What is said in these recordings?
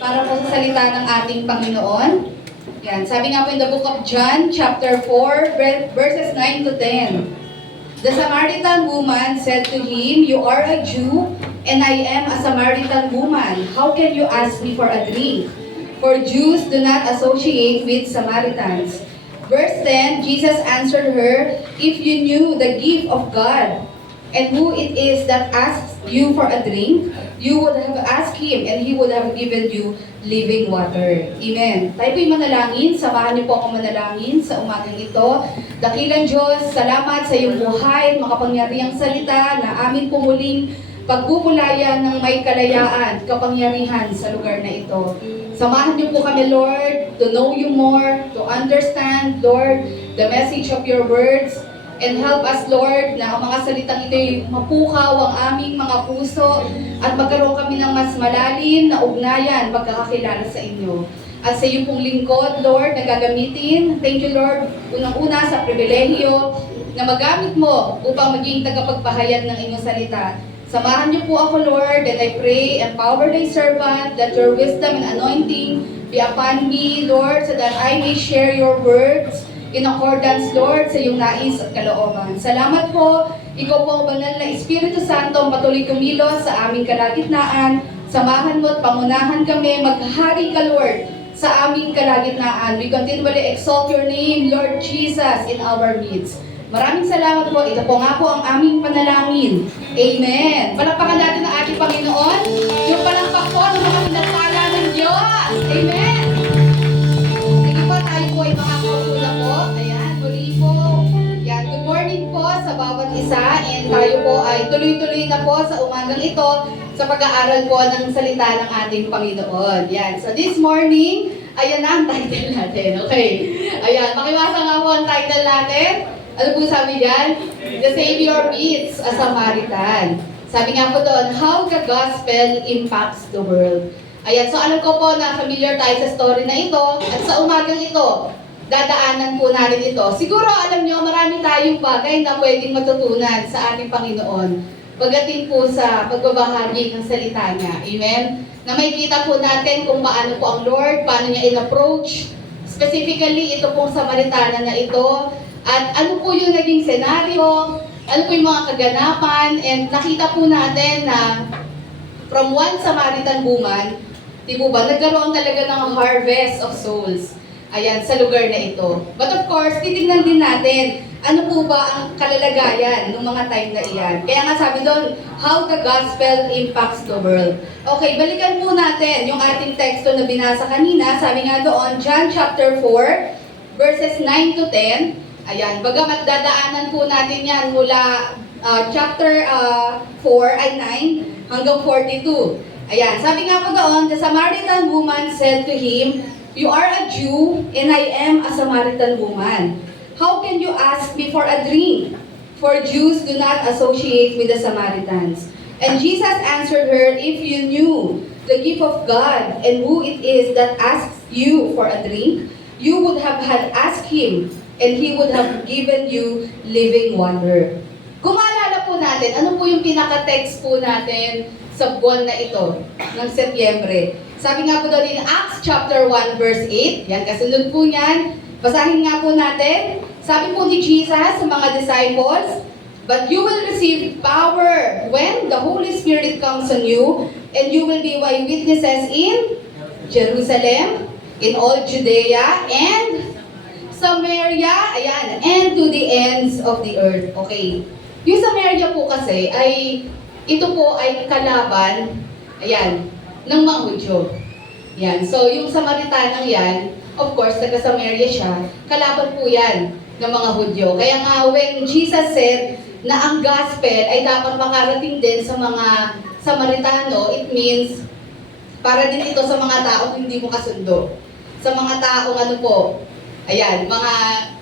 Para po sa salita ng ating Panginoon. Yan, sabi nga po in the book of John, chapter 4, verses 9 to 10. The Samaritan woman said to him, "You are a Jew, and I am a Samaritan woman. How can you ask me for a drink? For Jews do not associate with Samaritans." Verse 10, Jesus answered her, "If you knew the gift of God, and who it is that asks you for a drink, you would have asked Him, and He would have given you living water." Amen. Tayo po'y manalangin. Samahan niyo po ako manalangin sa umagang ito. Dakilang Diyos, salamat sa iyong buhay, makapangyarihang salita na amin pumuling pagbubulayan ng may kalayaan, kapangyarihan sa lugar na ito. Samahan niyo po kami, Lord, to know you more, to understand, Lord, the message of your words. And help us, Lord, na ang mga salitang ito'y mapukaw ang aming mga puso at magkaroon kami ng mas malalim na ugnayan, pagkakakilala sa inyo. At sa iyong pong lingkod, Lord, na gagamitin. Thank you, Lord, unang-una sa pribilehiyo na magamit mo upang maging tagapagpahayag ng inyong salita. Samahan niyo po ako, Lord, and I pray, empower thy servant, that your wisdom and anointing be upon me, Lord, so that I may share your words in accordance, Lord, sa iyong nais at kalooban. Salamat po. Ikaw po ang banal na Espiritu Santo ang patuloy kumilos sa aming kalagitnaan. Samahan mo at pangunahan kami. Maghari ka, Lord, sa aming kalagitnaan. We continually exalt your name, Lord Jesus, in our midst. Maraming salamat po. Ito po nga po ang aming panalangin. Amen. Palakpakan natin ang ating Panginoon. Yung palakpak po ng mga pinagpala ng Diyos. Amen. Sige po, tayo po ay makakaupo na po. Ayan, muli po. Yan, good morning po sa bawat isa. And tayo po ay tuloy-tuloy na po sa umagang ito sa pag-aaral po ng salita ng ating Panginoon. Yan, so this morning, ayan na ang title natin. Okay. Ayan, makiwasa nga po ang title natin. Ano po sabi dyan? The Savior meets a Samaritan. Sabi nga po doon, how the gospel impacts the world. Ayan, so alam ko po na familiar tayo sa story na ito. At sa umagang ito, dadaanan po natin ito. Siguro alam nyo, marami tayong bagay na pwedeng matutunan sa ating Panginoon pagdating po sa pagbabahagi ng salita niya. Amen? Na may kita po natin kung paano po ang Lord, paano niya in-approach. Specifically, ito pong Samaritana na ito. At ano po yung naging senaryo, ano po yung mga kaganapan, and nakita po natin na from one Samaritan woman, di po ba, nagkaroon talaga ng harvest of souls. Ayan, sa lugar na ito. But of course, titignan din natin, ano po ba ang kalalagayan ng mga time na iyan. Kaya nga sabi doon, how the gospel impacts the world. Okay, balikan po natin yung ating teksto na binasa kanina. Sabi nga doon, John chapter 4, verses 9 to 10. Ayan, bagamat dadaanan po natin yan mula chapter 4 ay 9 hanggang 42. Ayan, sabi nga po doon, the Samaritan woman said to him, "You are a Jew, and I am a Samaritan woman. How can you ask me for a drink? For Jews do not associate with the Samaritans." And Jesus answered her, "If you knew the gift of God, and who it is that asks you for a drink, you would have had asked Him, and He would have given you living water." Kung maalala po natin, ano po yung pinaka-text po natin sa buwan na ito, ng Setyembre? Sabi nga po doon in Acts chapter 1 verse 8, yan, kasunod po yan. Basahin nga po natin. Sabi po ni Jesus sa mga disciples, "But you will receive power when the Holy Spirit comes on you, and you will be my witnesses in Jerusalem, in all Judea, and Samaria," ayan, "and to the ends of the earth." Okay. Yung Samaria po kasi ay, ito po ay kalaban, ayan, ng mga Hudyo. Yan. So, yung Samaritanang yan, of course, taga-Samaria siya, kalaban po yan ng mga Hudyo. Kaya nga, when Jesus said na ang gospel ay dapat makarating din sa mga Samaritano, it means, para din ito sa mga taong hindi mo kasundo. Sa mga taong ano po, ayan, mga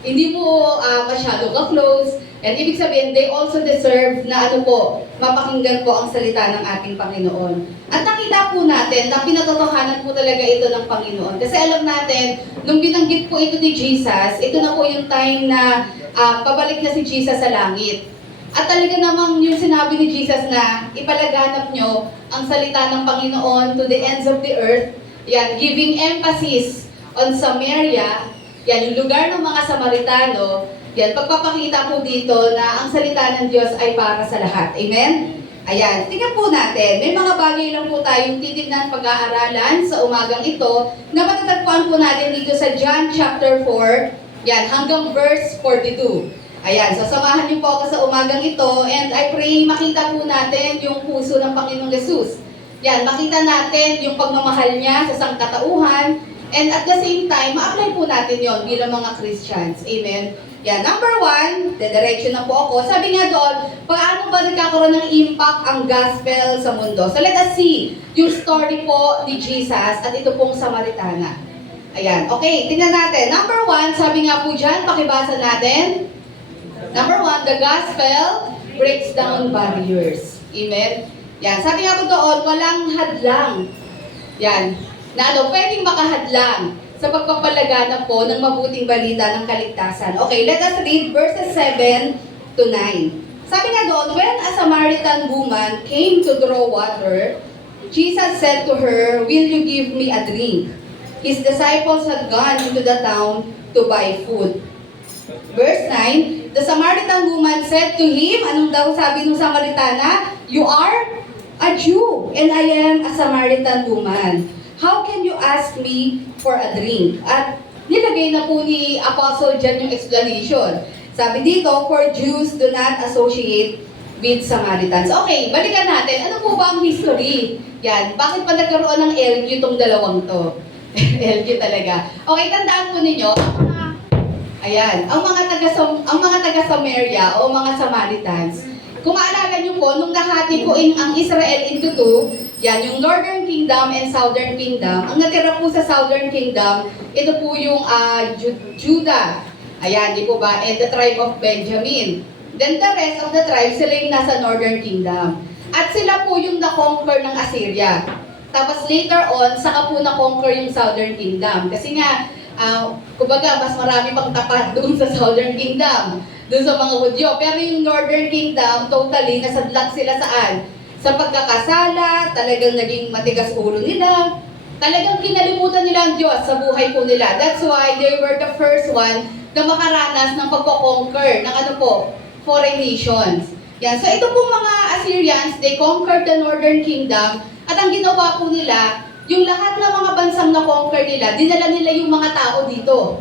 hindi mo masyado ka-close. And ibig sabihin, they also deserve na ano po, mapakinggan po ang salita ng ating Panginoon. At nakita po natin na pinatotohanan po talaga ito ng Panginoon. Kasi alam natin, nung binanggit po ito ni Jesus, ito na po yung time na pabalik na si Jesus sa langit. At talaga namang yung sinabi ni Jesus na ipalaganap nyo ang salita ng Panginoon to the ends of the earth, Yan, giving emphasis on Samaria, yan, yung lugar ng mga Samaritano, yan, pagpapakita po dito na ang salita ng Diyos ay para sa lahat. Amen? Ayan, tingnan po natin. May mga bagay lang po tayong titignan pag-aaralan sa umagang ito na matatagpuan po natin dito sa John chapter 4, yan, hanggang verse 42. Ayan, so samahan niyo po ako sa umagang ito and I pray makita po natin yung puso ng Panginoong Jesus. Yan, makita natin yung pagmamahal niya sa sangkatauhan and at the same time, ma-apply po natin yon bilang mga Christians. Amen? Yan, number 1, dediretso na po ako. Sabi nga doon, paano ba nagkakaroon ng impact ang gospel sa mundo? So let us see yung story po ni Jesus at ito pong Samaritana. Ayan, okay, tingnan natin. Number 1, sabi nga po dyan, pakibasa natin. Number 1, the gospel breaks down barriers. Amen? Yan, sabi nga po doon, walang hadlang. Yan, na pwedeng makahadlang sa pagpapalaganap po ng mabuting balita ng kaligtasan. Okay, let us read verses 7 to 9. Sabi nga doon, when a Samaritan woman came to draw water, Jesus said to her, "Will you give me a drink?" His disciples had gone into the town to buy food. Verse 9, the Samaritan woman said to him, anong daw sabi ng Samaritana? "You are a Jew, and I am a Samaritan woman. How can you ask me for a drink?" At nilagay na po ni Apostle dyan yung explanation. Sabi dito, for Jews do not associate with Samaritans. Okay, balikan natin. Ano po ba ang history? Yan, bakit pa nagkaroon ng LQ itong dalawang to? LQ talaga. Okay, tandaan po ninyo, ang mga taga Samaria o mga Samaritans, kung maalala nyo po, nung nahati po ang Israel into two, yan, yung Northern Kingdom and Southern Kingdom, ang natira po sa Southern Kingdom, ito po yung Judah, ayan, di po ba, and the tribe of Benjamin. Then the rest of the tribes, sila yung nasa Northern Kingdom. At sila po yung na-conquer ng Assyria. Tapos later on, saka po na-conquer yung Southern Kingdom. Kasi nga, kumbaga, mas marami pang tapat doon sa Southern Kingdom, doon sa mga Hudyo. Pero yung Northern Kingdom, totally, nasadlak sila saan? Sa pagkakasala, talagang naging matigas ulo nila. Talagang kinalimutan nila ang Diyos sa buhay po nila. That's why they were the first one na makaranas ng pagko-conquer ng foreign nations. Yan. So ito pong mga Assyrians, they conquered the Northern Kingdom at ang ginawa po nila, yung lahat ng mga bansang na-conquer nila, dinala nila yung mga tao dito.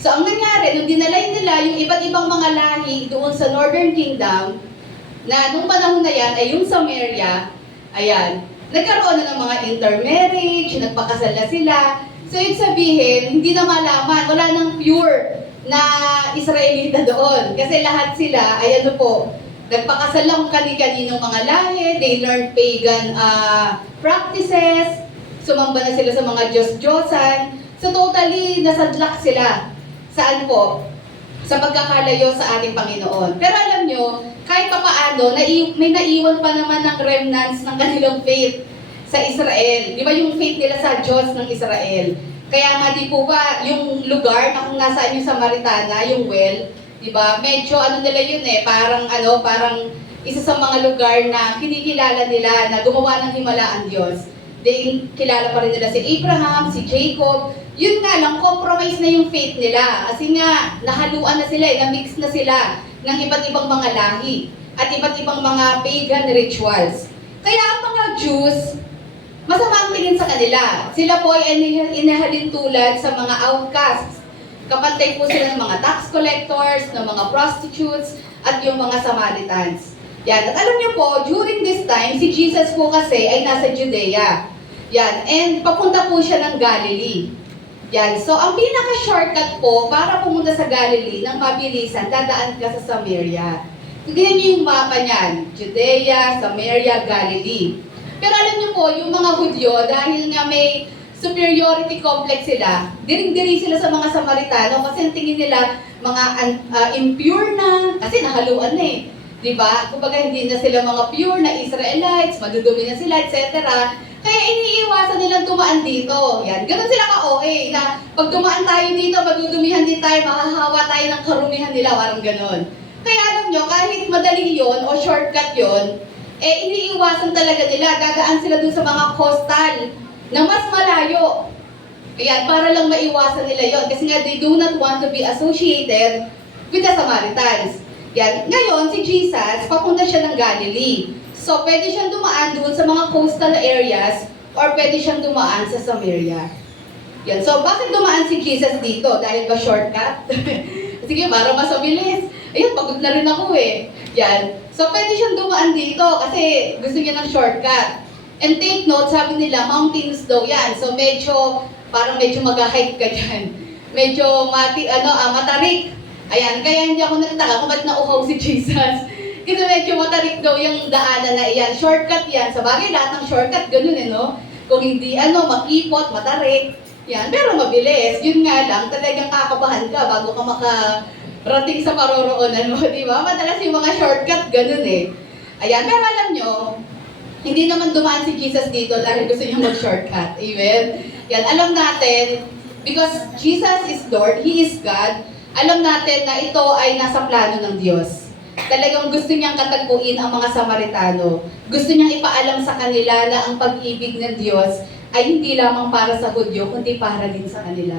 So ang nangyari, nung dinalay nila yung iba't ibang mga lahi doon sa Northern Kingdom, na nung panahon na yan ay yung Samaria, ayan, nagkaroon na ng mga intermarriage, nagpakasal na sila. So yung sabihin, hindi na malaman, wala nang pure na Israelita doon. Kasi lahat sila ay nagpakasal lang kani-kaninong mga lahi, they learned pagan practices, sumamba na sila sa mga Diyos-Diyosan. So totally, nasadlak sila. Saan po? Sa pagkakalayo sa ating Panginoon. Pero alam nyo, kahit papaano, may naiwan pa naman ng remnants ng kanilang faith sa Israel. Di ba yung faith nila sa Diyos ng Israel? Kaya nga di po ba, yung lugar na kung nasaan yung Samaritana, yung well, di ba, medyo nila yun parang isa sa mga lugar na kinikilala nila na gumawa ng himala ang Diyos. Kilala pa rin nila si Abraham, si Jacob. Yun nga lang, compromise na yung faith nila. Kasi nga, nahaluan na sila, na-mix na sila ng iba't ibang mga lahi at iba't ibang mga pagan rituals. Kaya ang mga Jews, masama ang tingin sa kanila. Sila po ay inahalin tulad sa mga outcasts. Kapantay po sila ng mga tax collectors, ng mga prostitutes, at yung mga Samaritans. Yan. At alam niyo po, during this time, si Jesus po kasi ay nasa Judea. Yan. And papunta po siya ng Galilee. Yan. So, ang pinaka-shortcut po para pumunta sa Galilee ng mabilisan, dadaan ka sa Samaria. Tignan niyo yung mapa niyan. Judea, Samaria, Galilee. Pero alam niyo po, yung mga Hudyo, dahil nga may superiority complex sila, diring-diri sila sa mga Samaritano kasi ang tingin nila mga impure na, kasi nahaluan na Diba? Kumbaga hindi na sila mga pure na Israelites, madudumi na sila, etc. Kaya iniiwasan nilang tumaan dito. Yan. Ganun sila ka-OA na pag tumaan tayo dito, madudumihan din tayo, mahahawa tayo ng karumihan nila, parang ganun. Kaya alam nyo, kahit madali yon o shortcut yon, iniiwasan talaga nila. Dadaan sila dun sa mga coastal na mas malayo. Ayan, para lang maiwasan nila yon. Kasi nga, they do not want to be associated with the Samaritans. Yan. Ngayon, si Jesus, papunta siya ng Galilee. So, pwede siyang dumaan doon sa mga coastal areas or pwede siyang dumaan sa Samaria. Yan. So, bakit dumaan si Jesus dito? Dahil ba shortcut? Sige, para mas mabilis. Ayun, pagod na rin ako eh. Yan. So, pwede siyang dumaan dito kasi gusto niya ng shortcut. And take note, sabi nila, mountains daw yan. So, parang medyo mag-hike ka dyan. Medyo matarik. Ayan, kaya hindi ako nagtaka kung ba't nauhaw si Jesus. Kasi medyo matarik daw yung daanan na iyan. Shortcut yan. Sa bagay, lahat ng shortcut, ganun eh, no? Kung hindi, makipot, matarik. Yan, pero mabilis. Yun nga lang, talagang kakabahan ka bago ka makarating sa paroroonan mo, di ba? Madalas yung mga shortcut, ganun eh. Ayan, pero alam nyo, hindi naman dumaan si Jesus dito dahil gusto niya mag-shortcut. Amen? Yan, alam natin, because Jesus is Lord, He is God, alam natin na ito ay nasa plano ng Diyos. Talagang gusto niyang katagpuin ang mga Samaritano. Gusto niyang ipaalam sa kanila na ang pag-ibig ng Diyos ay hindi lamang para sa Hudyo, kundi para din sa kanila.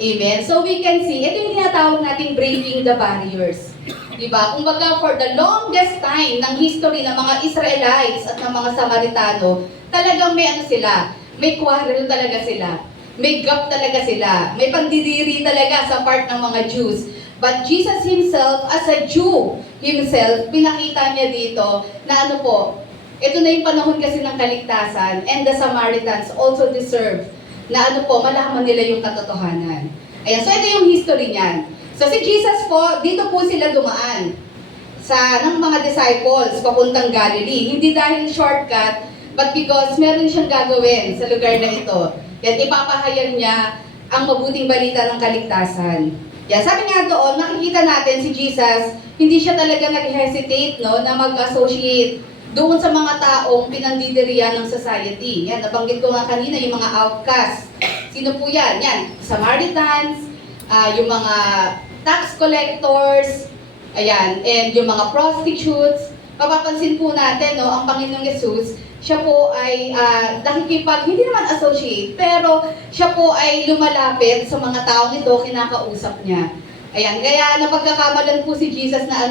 Amen? So we can see, ito yung tinatawag nating breaking the barriers. Diba? Kumbaga, for the longest time ng history ng mga Israelites at ng mga Samaritano, talagang may sila, may quarrel talaga sila. May gap talaga sila. May pandidiri talaga sa part ng mga Jews. But Jesus Himself, as a Jew Himself, pinakita niya dito na ito na yung panahon kasi ng kaligtasan, and the Samaritans also deserve na malaman nila yung katotohanan. Ayan, so ito yung history niyan. So si Jesus po, dito po sila dumaan ng mga disciples papuntang Galilee. Hindi dahil shortcut, but because meron siyang gagawin sa lugar na ito. Yan, ipapahayag niya ang mabuting balita ng kaligtasan. Yan, sabi nga doon, nakikita natin si Jesus, hindi siya talaga nag-hesitate na mag-associate doon sa mga taong pinandidirian ng society. Yan, nabanggit ko nga kanina yung mga outcasts. Sino po yan? Yan, Samaritans, yung mga tax collectors, ayan, and yung mga prostitutes. Mapapansin po natin, ang Panginoong Yesus, siya po ay hindi naman associate, pero siya po ay lumalapit sa mga taong ito, kinakausap niya. Ayan, kaya napagkakamalan po si Jesus na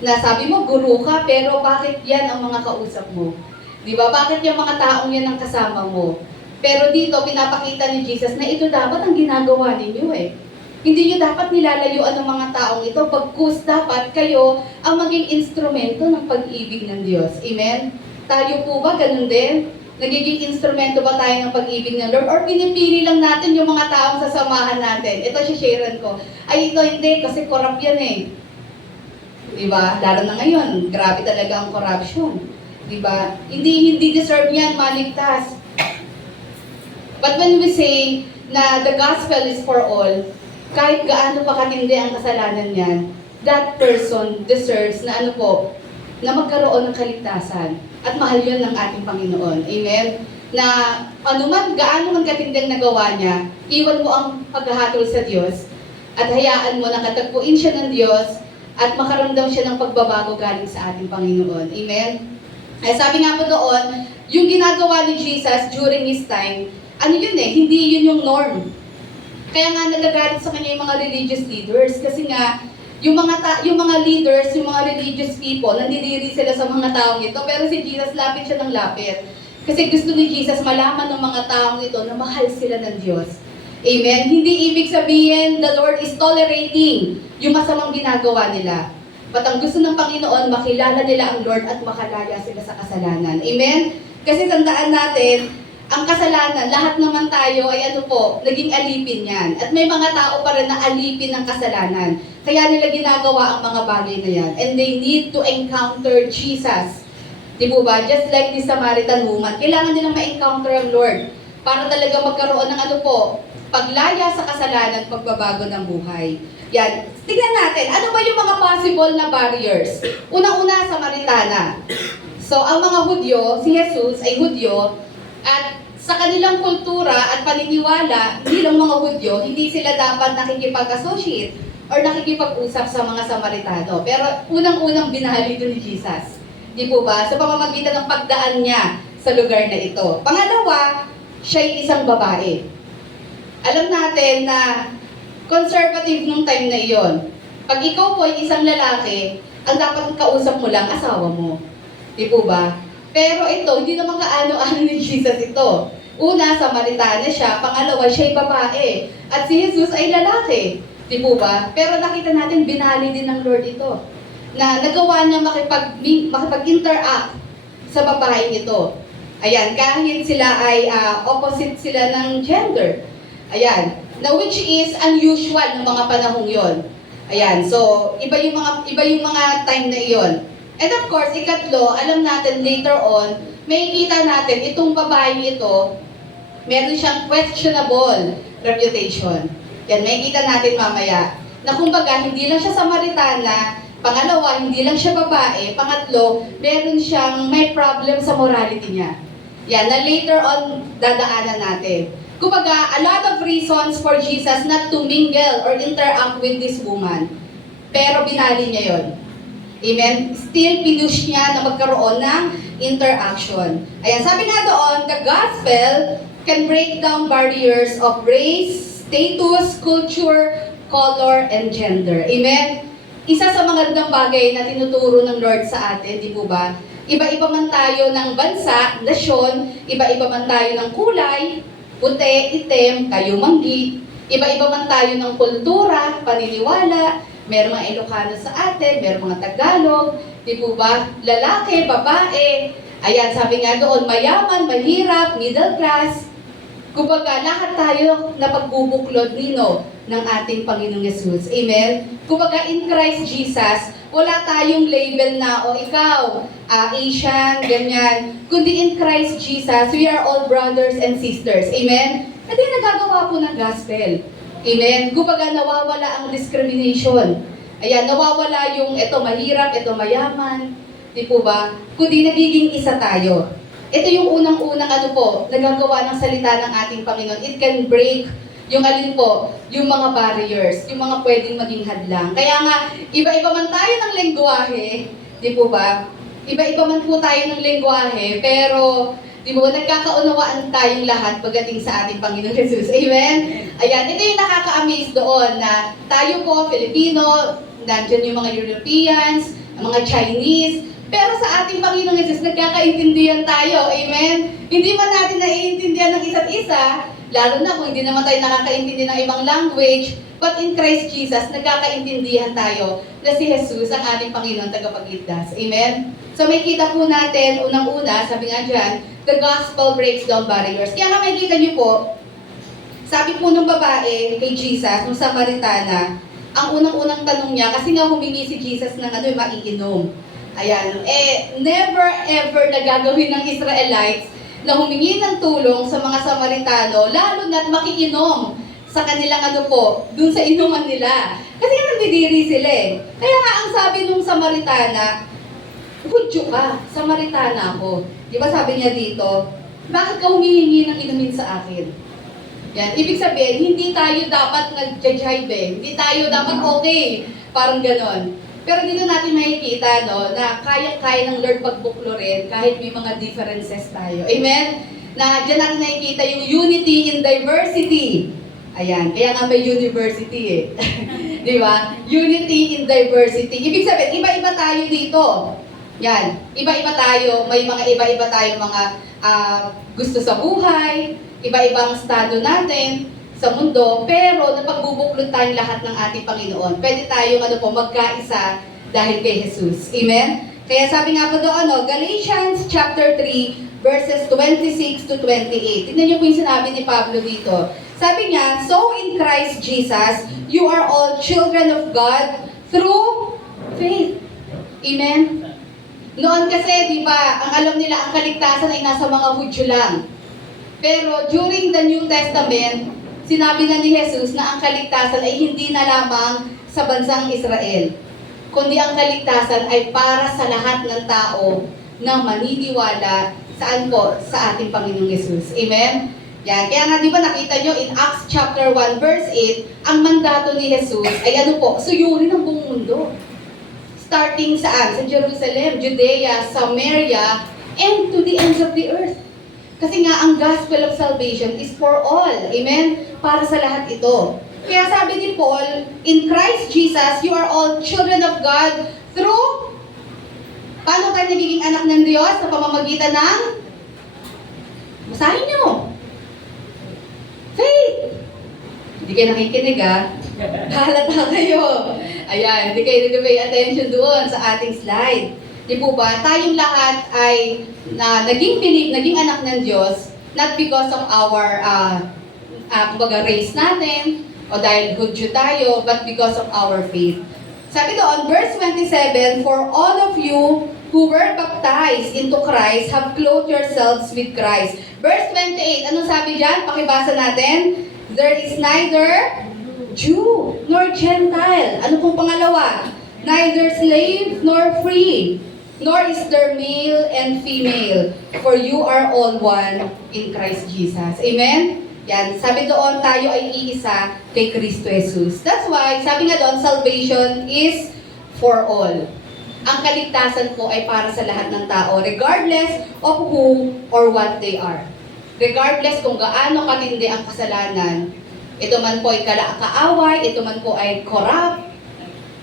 na sabi mo, guru ka, pero bakit yan ang mga kausap mo? Di ba? Bakit yung mga taong yan ang kasama mo? Pero dito, pinapakita ni Jesus na ito dapat ang ginagawa ninyo eh. Hindi nyo dapat nilalayuan ng mga taong ito, bagkus dapat kayo ang maging instrumento ng pag-ibig ng Diyos. Amen? Tayo po ba ganun din? Nagiging instrumento ba tayo ng pag-ibig ng Lord? Or pinipili lang natin yung mga taong sasamahan natin? Ito sharean ko. Ay, ito hindi, kasi corrupt yan eh. Diba? Lalo na ngayon, grabe talaga ang corruption. Diba? Hindi deserve yan, maligtas. But when we say na the gospel is for all, kahit gaano pa katindi ang kasalanan niyan, that person deserves na na magkaroon ng kaligtasan. At mahal yun ng ating Panginoon. Amen? Na gaano man katinding nagawa niya, iwan mo ang paghahatol sa Diyos at hayaan mo na katagpuin siya ng Diyos at makaramdam siya ng pagbabago galing sa ating Panginoon. Amen? Ay sabi nga po doon, yung ginagawa ni Jesus during His time, hindi yun yung norm. Kaya nga nagagalit sa kanya yung mga religious leaders kasi nga yung mga leaders, yung mga religious people, nandidiri sila sa mga taong ito, pero si Jesus lapit siya ng lapit. Kasi gusto ni Jesus malaman ng mga taong ito na mahal sila ng Diyos. Amen? Hindi ibig sabihin the Lord is tolerating yung masamang ginagawa nila. But ang gusto ng Panginoon, makilala nila ang Lord at makalaya sila sa kasalanan. Amen? Kasi tandaan natin, ang kasalanan, lahat naman tayo ay naging alipin yan. At may mga tao pa rin na alipin ng kasalanan. Kaya nila ginagawa ang mga bagay na yan. And they need to encounter Jesus. Di ba ba? Just like the Samaritan woman, kailangan nilang ma-encounter ang Lord para talaga magkaroon ng paglaya sa kasalanan, pagbabago ng buhay. Yan. Tignan natin, ano ba yung mga possible na barriers? Unang-una, Samaritana. So, ang mga Hudyo, si Jesus ay Hudyo, at sa kanilang kultura at paniniwala, hindi lang mga Hudyo, hindi sila dapat nakikipag-associate or nakikipag-usap sa mga Samaritano. Pero unang-unang binahali ito ni Jesus. Di po ba? Sa pamamagitan ng pagdaan niya sa lugar na ito. Pangalawa, siya'y isang babae. Alam natin na conservative nung time na iyon. Pag ikaw po ay isang lalaki, ang dapat kausap mo lang asawa mo. Di po ba? Pero ito, hindi naman kaano-ano ni Jesus ito. Una, Samaritana siya. Pangalawa, siya'y babae. At si Jesus ay lalaki. Di po ba? Pero nakita natin, binali din ng Lord ito. Na nagawa niya makipag-interact sa babaeng ito. Ayan, kahit sila ay opposite sila ng gender. Ayan, na which is unusual ng mga panahong yon. Ayan, so iba yung mga time na iyon. And of course, ikatlo, alam natin later on, makikita natin itong babaeng ito, meron siyang questionable reputation. Yan, makikita natin mamaya. Na kumbaga, hindi lang siya Samaritana, pangalawa, hindi lang siya babae, pangatlo, meron siyang may problem sa morality niya. Yan, na later on, dadaanan natin. Kumbaga, a lot of reasons for Jesus not to mingle or interact with this woman. Pero binali niya yon. Amen? Still, pinush niya na magkaroon ng interaction. Ayan, sabi nga doon, the gospel can break down barriers of race, status, culture, color, and gender. Amen? Isa sa mga bagay na tinuturo ng Lord sa atin, di po ba? Iba-iba man tayo ng bansa, nasyon, iba-iba man tayo ng kulay, puti, itim, kayo manggi, iba-iba man tayo ng kultura, paniniwala, meron mga Ilocano sa atin, meron mga Tagalog, di po ba? Lalaki, babae, ayan, sabi nga doon, mayaman, mahirap, middle class, kumbaga, lahat tayo na pagbubuklod nino ng ating Panginoong Yesus. Amen? Kumbaga, in Christ Jesus, wala tayong label na, o ikaw, Asian, ganyan. Kundi in Christ Jesus, we are all brothers and sisters. Amen? At yung nagagawa po ng gospel. Amen? Kumbaga, nawawala ang discrimination. Ayan, nawawala yung ito mahirap, ito mayaman. Di po ba? Kundi nagiging isa tayo. Ito yung unang-unang nagagawa ng salita ng ating Panginoon. It can break yung alin po, yung mga barriers, yung mga pwedeng maging hadlang. Kaya nga, iba-iba man tayo ng lengguwahe, di po ba? Iba-iba man po tayo ng lengguwahe, pero di ba, nagkakaunawaan tayong lahat pagdating sa ating Panginoon Jesus. Amen? Ayan, ito yung nakaka-amaze doon na tayo po, Filipino, nandyan yung mga Europeans, mga Chinese, pero sa ating Panginoong Jesus, nagkakaintindihan tayo. Amen? Hindi man natin naiintindihan ng isa't isa, lalo na kung hindi naman tayo nakakaintindi ng ibang language, but in Christ Jesus, nagkakaintindihan tayo na si Jesus ang ating Panginoon tagapagligtas. Amen? So may kita po natin, unang-una, sabi nga dyan, the gospel breaks down barriers. Kaya nga may kita niyo po, sabi po ng babae kay Jesus, ng Samaritana, ang unang-unang tanong niya, kasi nga humingi si Jesus ng maiinom. Ayan, never ever na gagawin ng Israelites na humingi ng tulong sa mga Samaritano, lalo na't makiinom sa kanilang dun sa inuman nila. Kasi nga nagdidiri sila eh. Kaya nga ang sabi nung Samaritana, Hudyo ka, Samaritana ako. Di ba sabi niya dito, bakit ka humihingi ng inumin sa akin? Yan, ibig sabihin, hindi tayo dapat nag-jive eh. Hindi tayo dapat okay. Parang ganon. Pero dito natin makikita na kaya-kaya ng Lord pagbuklurin kahit may mga differences tayo. Amen? Na dyan natin nakikita yung unity in diversity. Ayan, kaya nga may university eh. Di ba? Unity in diversity. Ibig sabihin, iba-iba tayo dito. Yan, iba-iba tayo. May mga iba-iba tayo mga gusto sa buhay, iba-ibang estado natin sa mundo, pero napagbubuklod tayong lahat ng ating Panginoon. Pwede tayong magkaisa dahil kay Jesus. Amen? Kaya sabi nga po doon, Galatians chapter 3, verses 26 to 28. Tignan niyo po yung sinabi ni Pablo dito. Sabi niya, so in Christ Jesus, you are all children of God through faith. Amen? Noon kasi, di ba, ang alam nila, ang kaligtasan ay nasa mga Hudyo lang. Pero during the New Testament, sinabi na ni Jesus na ang kaligtasan ay hindi na lamang sa bansang Israel, kundi ang kaligtasan ay para sa lahat ng tao na maniniwala saan po? Sa ating Panginoong Jesus. Amen? Yan. Kaya nga, di ba nakita nyo in Acts chapter 1 verse 8, ang mandato ni Jesus ay suyurin ang buong mundo. Starting saan? Sa Jerusalem, Judea, Samaria, and to the ends of the earth. Kasi nga, ang gospel of salvation is for all. Amen? Para sa lahat ito. Kaya sabi ni Paul, in Christ Jesus, you are all children of God through, paano tayo nagiging anak ng Diyos sa pamamagitan ng, basahin nyo, faith. Hindi kayo nakikinig halata kayo. Ayan, hindi kayo nag-pay attention doon sa ating slide. Di po ba? Tayong lahat ay naging anak ng Diyos, not because of our kumbaga race natin, o dahil Hudyo tayo, but because of our faith. Sabi doon, verse 27, for all of you who were baptized into Christ have clothed yourselves with Christ. Verse 28, ano sabi dyan? Pakibasa natin. There is neither Jew nor Gentile. Ano pong pangalawa? Neither slave nor free, nor is there male and female, for you are all one in Christ Jesus. Amen? Yan, sabi doon, tayo ay iisa kay Kristo Jesus. That's why, sabi nga doon, salvation is for all. Ang kaligtasan po ay para sa lahat ng tao, regardless of who or what they are. Regardless kung gaano katindi ang kasalanan, ito man po ay kaaway, ito man po ay corrupt,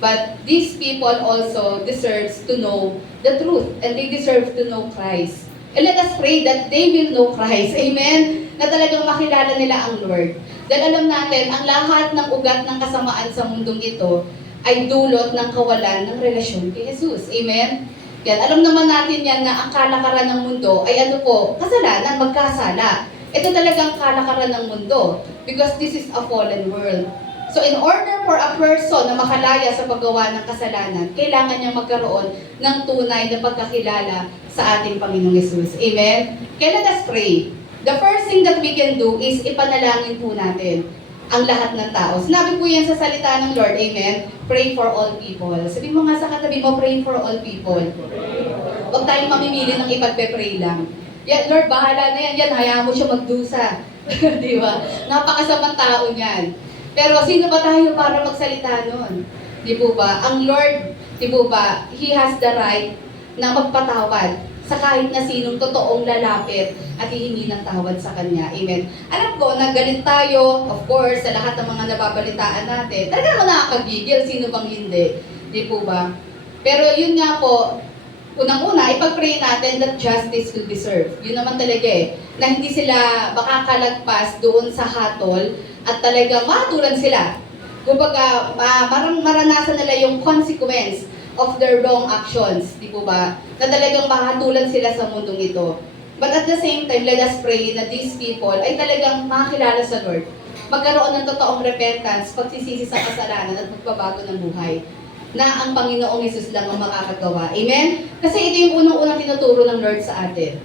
but these people also deserves to know the truth, and they deserve to know Christ. And let us pray that they will know Christ. Amen? Na talagang makilala nila ang Lord. Dahil alam natin, ang lahat ng ugat ng kasamaan sa mundong ito ay dulot ng kawalan ng relasyon kay Jesus. Amen? Yan, alam naman natin yan na ang kalakaran ng mundo ay ano po, kasalanan, magkasala. Ito talagang kalakaran ng mundo because this is a fallen world. So in order for a person na makalaya sa paggawa ng kasalanan, kailangan niyang magkaroon ng tunay na pagkakilala sa ating Panginoong Yesus. Amen? Kaya let us pray. The first thing that we can do is ipanalangin po natin ang lahat ng tao. Sinabi po yan sa salita ng Lord. Amen? Pray for all people. Sabi mo nga sa katabi mo, pray for all people. Huwag tayong mamimili ng ipagpe-pray lang. Yan, Lord, bahala na yan. Yan, hayaan mo siya magdusa. Di ba? Napakasamang tao niyan. Pero sino ba tayo para magsalita nun? Di po ba? Ang Lord, di po ba, He has the right na magpatawad sa kahit na sinong totoong lalapit at hihingi ng tawad sa Kanya. Amen. Alam ko na galit tayo, of course, sa lahat ng mga nababalitaan natin. Talaga naman nakakagigil, sino bang hindi? Di po ba? Pero yun nga po, unang-una, ipag-pray natin that justice will be served. Yun naman talaga na hindi sila makakalagpas doon sa hatol at talagang mahatulan sila. Kumbaga, maranasan nila yung consequence of their wrong actions, di po ba? Na talagang mahatulan sila sa mundong ito. But at the same time, let us pray na these people ay talagang makakilala sa Lord. Magkaroon ng totoong repentance, pagsisisi sa kasalanan at magbabago ng buhay. Na ang Panginoong Yesus lang ang makakagawa. Amen? Kasi ito yung unang-unang tinuturo ng Lord sa atin.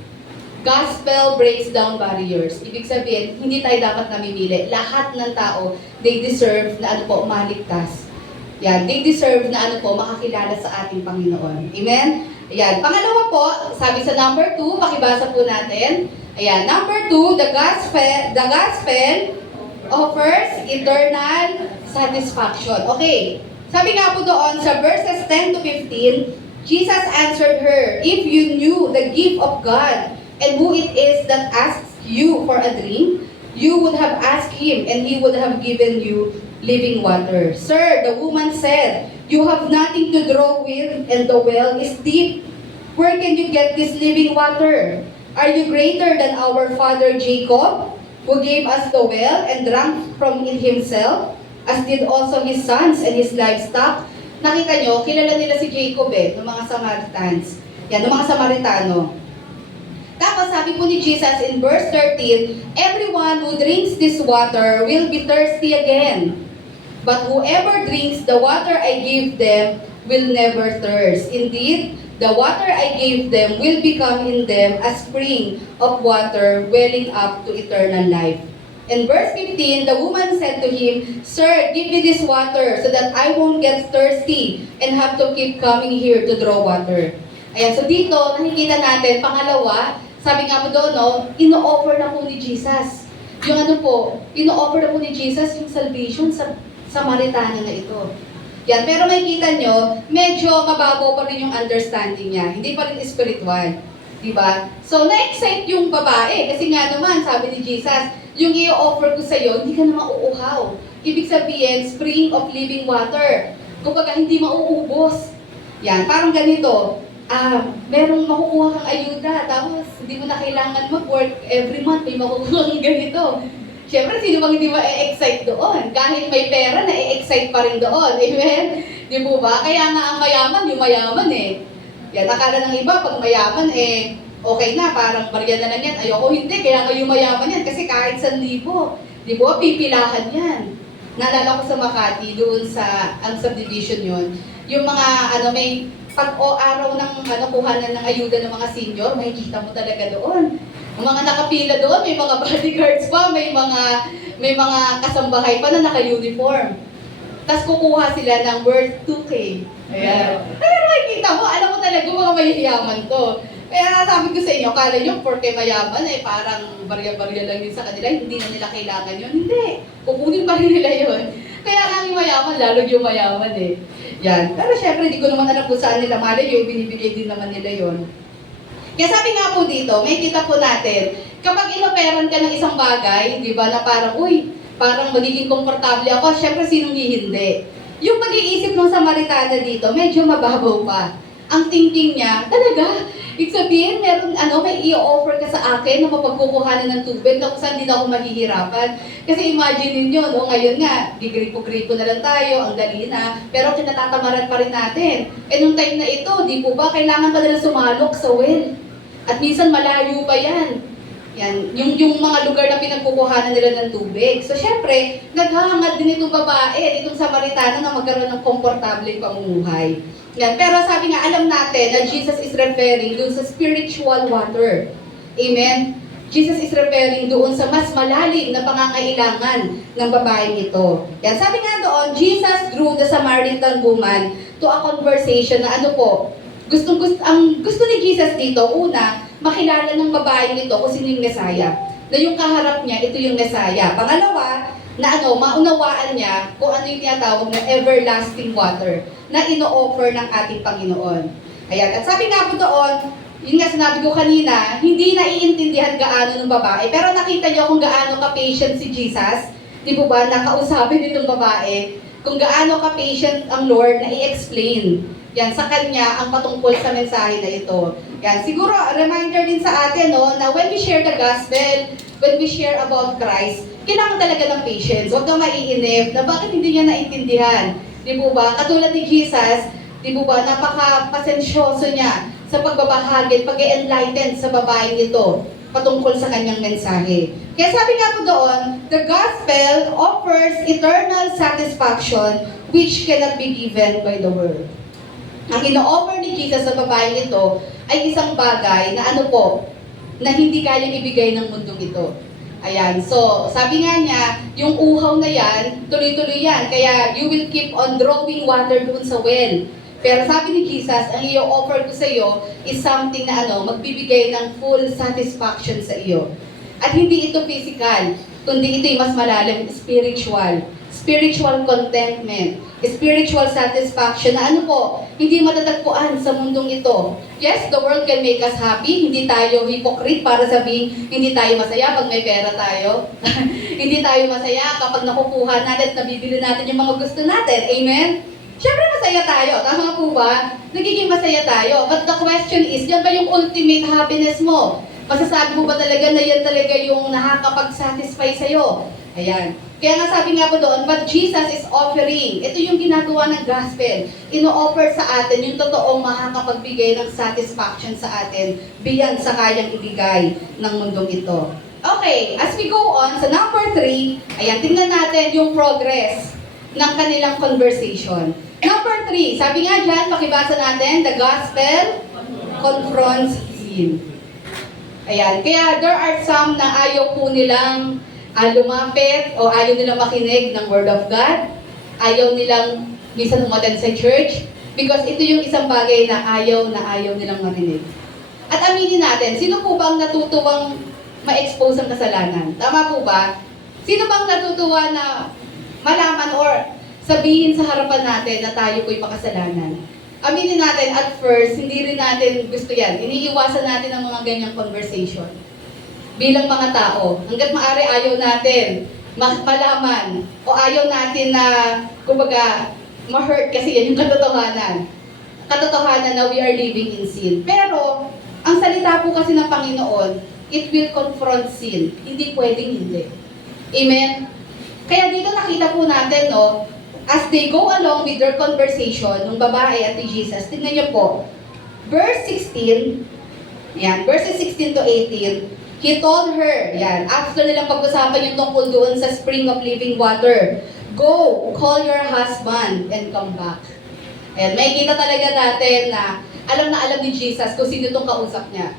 Gospel breaks down barriers. Ibig sabihin, hindi tayo dapat namimili. Lahat ng tao, they deserve na maligtas. Yan, they deserve na makakilala sa ating Panginoon. Amen? Ayan. Pangalawa po, sabi sa number 2, pakibasa po natin. Ayan, number 2, the gospel offers eternal satisfaction. Okay. Sabi nga po doon sa verses 10 to 15, Jesus answered her, if you knew the gift of God and who it is that asks you for a drink, you would have asked him and he would have given you living water. Sir, the woman said, you have nothing to draw with and the well is deep. Where can you get this living water? Are you greater than our father Jacob, who gave us the well and drank from it himself, as did also his sons and his livestock? Nakita nyo, kilala nila si Jacob ng mga Samaritans. Yan, ng mga Samaritano. Tapos sabi po ni Jesus in verse 13, everyone who drinks this water will be thirsty again. But whoever drinks the water I give them will never thirst. Indeed, the water I gave them will become in them a spring of water welling up to eternal life. In verse 15, the woman said to him, Sir, give me this water so that I won't get thirsty and have to keep coming here to draw water. Ayan, so dito, nakikita natin, pangalawa, sabi nga po doon, ino-offer na po ni Jesus. Yung ino-offer na po ni Jesus yung salvation sa Samaritana na ito. Yan, pero makikita nyo, medyo mababaw pa rin yung understanding niya. Hindi pa rin spiritual. Diba? So, na-excite yung babae. Kasi nga naman, sabi ni Jesus, yung i-offer ko sa'yo, hindi ka na mauuhaw. Ibig sabihin, spring of living water. Kumbaga, hindi mauubos. Yan, parang ganito. Merong makukuha kang ayuda, tapos hindi mo na kailangan mag-work every month, may makukuha kang ganito. Siyempre, sino bang hindi ma-excite doon? Kahit may pera, na-excite pa rin doon. Amen? Di po ba? Kaya nga ang mayaman, yung mayaman eh. Yan, akala ng iba, pag mayaman eh, okay na, parang barya na lang yan. Ayoko hindi, kaya nga yung mayaman yan. Kasi kahit 1,000, di ba, pipilahan yan. Naalala ko sa Makati, doon sa, ang subdivision yun, yung mga, may pag-araw ng, kuhanan ng ayuda ng mga senior, makikita mo talaga doon. Ang mga nakapila doon, may mga bodyguards pa, may mga kasambahay pa na naka-uniform. Tapos kukuha sila ng worth 2K. Ayan. Pero makikita mo, alam mo talaga mga mayayaman to. Kaya sabi ko sa inyo, kala nyo, porque mayaman, parang barya-barya lang yun sa kanila, hindi na nila kailangan yun. Hindi. Kukunin pa rin nila yun. Kaya nga yung mayaman, lalo yung mayaman eh. Yan. Pero syempre, hindi ko naman alam kung saan nila malay yung binibigay din naman nila yun. Kaya sabi nga po dito, may kita po natin, kapag inoperan ka ng isang bagay, di ba, na parang, parang magiging komportable ako, syempre sinong hindi. Yung pag-iisip ng Samaritana dito, medyo mababaw pa. Ang thinking niya, talaga, ibig sabihin, may i-offer ka sa akin na mapagkukuhanan ng tubig na kung saan din ako mahihirapan. Kasi imagine ninyo, ngayon nga, gigripo-gripo na lang tayo, ang dali na, pero kinatatamaran pa rin natin. Nung time na ito, di po ba, kailangan pa nila sumalok sa well. At minsan malayo pa yan. Yan, yung mga lugar na pinagkukuhanan nila ng tubig. So, syempre, naghahangad din itong babae, itong Samaritana na magkaroon ng komportableng pamumuhay. Yan. Pero sabi nga, alam natin na Jesus is referring doon sa spiritual water. Amen? Jesus is referring doon sa mas malalim na pangangailangan ng babaeng ito. Yan. Sabi nga doon, Jesus drew the Samaritan woman to a conversation na gusto ni Jesus dito, una, makilala ng babaeng ito kung sino yung Mesaya. Na yung kaharap niya, ito yung Mesaya. Pangalawa, na maunawaan niya kung ano yung tinatawag na everlasting water na ino-offer ng ating Panginoon. Ayan. At sabi nga po doon, yun nga sinabi ko kanina, hindi naiintindihan gaano ng babae, pero nakita niyo kung gaano ka-patient si Jesus. Di po ba, nakausapin nitong babae, kung gaano ka-patient ang Lord na i-explain yan sa kanya ang patungkol sa mensahe na ito. Yan, siguro reminder din sa atin na when we share the gospel, when we share about Christ, kailangan talaga ng patience. Huwag kang maiinip na bakit hindi niya naintindihan. Di po ba? Katulad ni Jesus, di po ba, napaka-pasensyoso niya sa pagbabahagi at pag-enlighten sa babaeng ito patungkol sa kanyang mensahe. Kaya sabi nga po doon, the gospel offers eternal satisfaction which cannot be given by the world. Ang ino-offer ni Jesus sa babaeng ito ay isang bagay na na hindi kayang ibigay ng mundong ito. Ayan, so sabi nga niya, yung uhaw na yan, tuloy-tuloy yan, kaya you will keep on drawing water doon sa well. Pero sabi ni Jesus, ang i-offer ko sa iyo is something na magbibigay ng full satisfaction sa iyo. At hindi ito physical, kundi ito'y mas malalim, spiritual. Spiritual contentment, spiritual satisfaction na hindi matatagpuan sa mundong ito. Yes, the world can make us happy. Hindi tayo hypocrite para sabihin, hindi tayo masaya pag may pera tayo. Hindi tayo masaya kapag nakukuha natin at nabibili natin yung mga gusto natin. Amen? Siyempre masaya tayo. Tama po ba? Nagiging masaya tayo. But the question is, yan ba yung ultimate happiness mo? Masasabi mo ba talaga na yan talaga yung nakakapag-satisfy sa'yo? Ayan. Kaya nga sabi nga po doon, but Jesus is offering. Ito yung ginagawa ng gospel. Ino-offer sa atin yung totoong makakapagbigay ng satisfaction sa atin beyond sa kayang ibigay ng mundong ito. Okay, as we go on sa number 3, ayan, tingnan natin yung progress ng kanilang conversation. Number 3, sabi nga dyan, makibasa natin, the gospel confronts sin. Ayan, kaya there are some na ayaw po nilang lumapit o ayaw nilang makinig ng Word of God. Ayaw nilang minsan umattend sa church because ito yung isang bagay na ayaw nilang marinig. At aminin natin, sino po bang natutuwang ma-expose ang kasalanan? Tama po ba? Sino bang natutuwa na malaman or sabihin sa harapan natin na tayo po'y makasalanan? aminin natin at first, hindi rin natin gusto yan. Iniiwasan natin ang mga ganyang conversation. Bilang mga tao, hanggat maaari ayaw natin malaman o ayaw natin na, kumbaga, ma-hurt kasi yan yung katotohanan. Katotohanan na we are living in sin. Pero, ang salita po kasi ng Panginoon, it will confront sin. Hindi pwedeng hindi. Amen? Kaya dito nakita po natin, no, as they go along with their conversation, ng babae at ni Jesus, tingnan niyo po, verse 16, yan, verses 16 to 18, he told her, yan, after nilang pag-usapan yung tungkol doon sa spring of living water, go, call your husband and come back. Ayan, may kita talaga natin na alam ni Jesus kung sino itong kausap niya.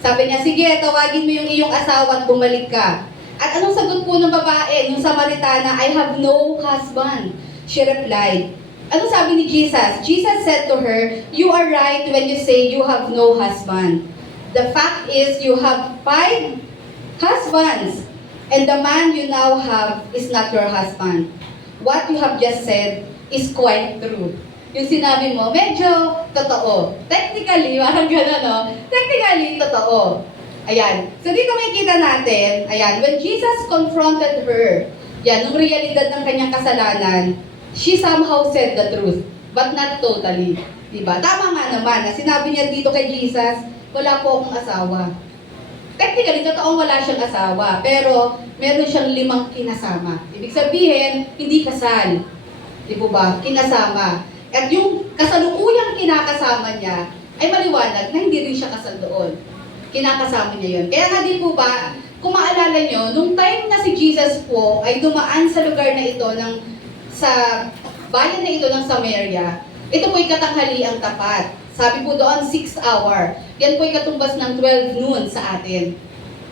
Sabi niya, sige, tawagin mo yung iyong asawa at bumalik ka. At anong sagot po ng babae, yung Samaritana, I have no husband. She replied. Anong sabi ni Jesus? Jesus said to her, you are right when you say you have no husband. The fact is, you have 5 husbands, and the man you now have is not your husband. What you have just said is quite true. Yung sinabi mo, medyo totoo. Technically, parang gano'n, no? Technically, totoo. Ayan. So dito makikita natin, ayan, when Jesus confronted her, yan, nung realidad ng kanyang kasalanan, she somehow said the truth, but not totally. Diba? Tama nga naman na sinabi niya dito kay Jesus, wala po akong asawa. Technically, totoong wala siyang asawa, pero meron siyang 5 kinasama. Ibig sabihin, hindi kasal. Di po ba? Kinasama. At yung kasalukuyang kinakasama niya, ay maliwanag na hindi rin siya kasal doon. Kinakasama niya yun. Kaya nga din po ba, kung maalala nyo, nung time na si Jesus po ay dumaan sa lugar na ito, sa bayan na ito ng Samaria, ito po'y katanghaliang tapat. Sabi po doon, 6 hour. Yan po'y katumbas ng 12 noon sa atin.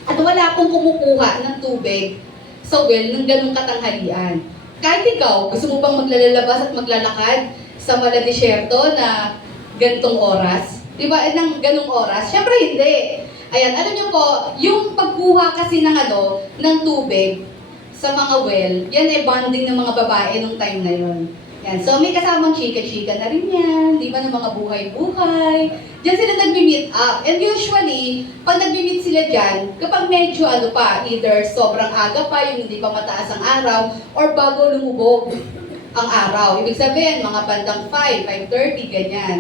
At wala pong kumukuha ng tubig sa well ng ganung katanghalian. Kahit ikaw, gusto mo bang maglalabas at maglalakad sa maladesyerto na gantong oras? Diba, ng ganung oras? Siyempre hindi. Ayan, alam niyo po, yung pagkuha kasi ng tubig sa mga well, yan ay bonding ng mga babae nung time na yon. Yan. So may kasamang chika-chika na rin yan, di ba, ng mga buhay-buhay. Diyan sila nag-meet up. And usually, pag nag-meet sila dyan, kapag medyo either sobrang aga pa, yung hindi pa mataas ang araw, or bago lumubog ang araw. Ibig sabihin, mga bandang 5, 5:30, ganyan.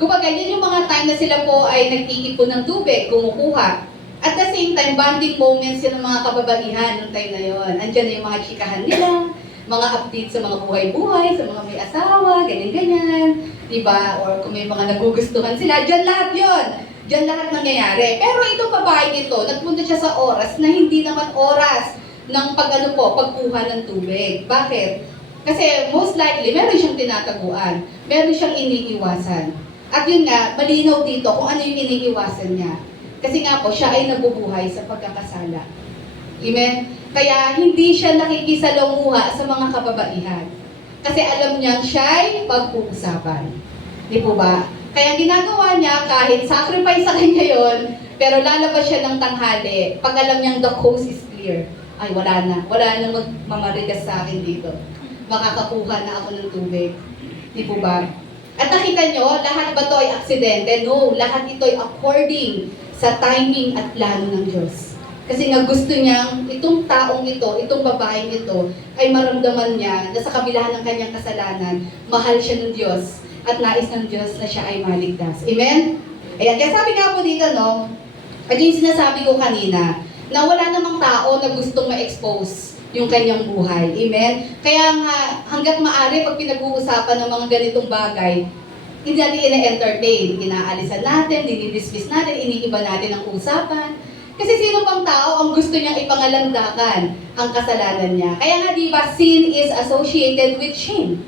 Kumbaga, yan yung mga time na sila po ay nag-iipon ng tubig, kumukuha. At the same time, bonding moments yun ng mga kababaihan noong time na yon. Andiyan na yung mga chikahan nila, mga updates sa mga buhay-buhay, sa mga may asawa, ganyan-ganyan, diba? Or kung may mga nagugustuhan sila, dyan lahat yon. Dyan lahat nangyayari. Pero itong babae ito, nagpunta siya sa oras na hindi naman oras ng pagkuha ng tubig. Bakit? Kasi most likely, meron siyang tinataguan. Meron siyang iniiwasan. At yun nga, malinaw dito kung ano yung iniiwasan niya. Kasi nga po, siya ay nabubuhay sa pagkakasala. Amen? Kaya hindi siya nakikisalamuha sa mga kababaihan. Kasi alam niyang siya'y pag-uusapan. Di po ba? Kaya ginagawa niya, kahit sacrifice sa kanya yon, pero lalabas siya ng tanghali, pag alam niyang the coast is clear. Ay, wala na magmamarigas sa akin dito. Makakakuha na ako ng tubig. Di po ba? At nakita nyo, lahat ba ito ay aksidente? No, lahat ito ay according sa timing at plano ng Diyos. Kasi nga gusto niyang itong taong ito, itong babaeng ito, ay maramdaman niya na sa kabilaan ng kanyang kasalanan, mahal siya ng Diyos at nais ng Diyos na siya ay maligtas. Amen? Ayan, kaya sabi nga po dito, no, at yung sinasabi ko kanina, na wala namang tao na gustong ma-expose yung kanyang buhay. Amen? Kaya nga, hanggat maaari, pag pinag-uusapan ng mga ganitong bagay, hindi natin ina-entertain. Inaalisan natin, dinidismiss natin, iniiba natin ang usapan. Kasi sino pang tao ang gusto niyang ipangalandakan ang kasalanan niya? Kaya nga, di ba, sin is associated with shame.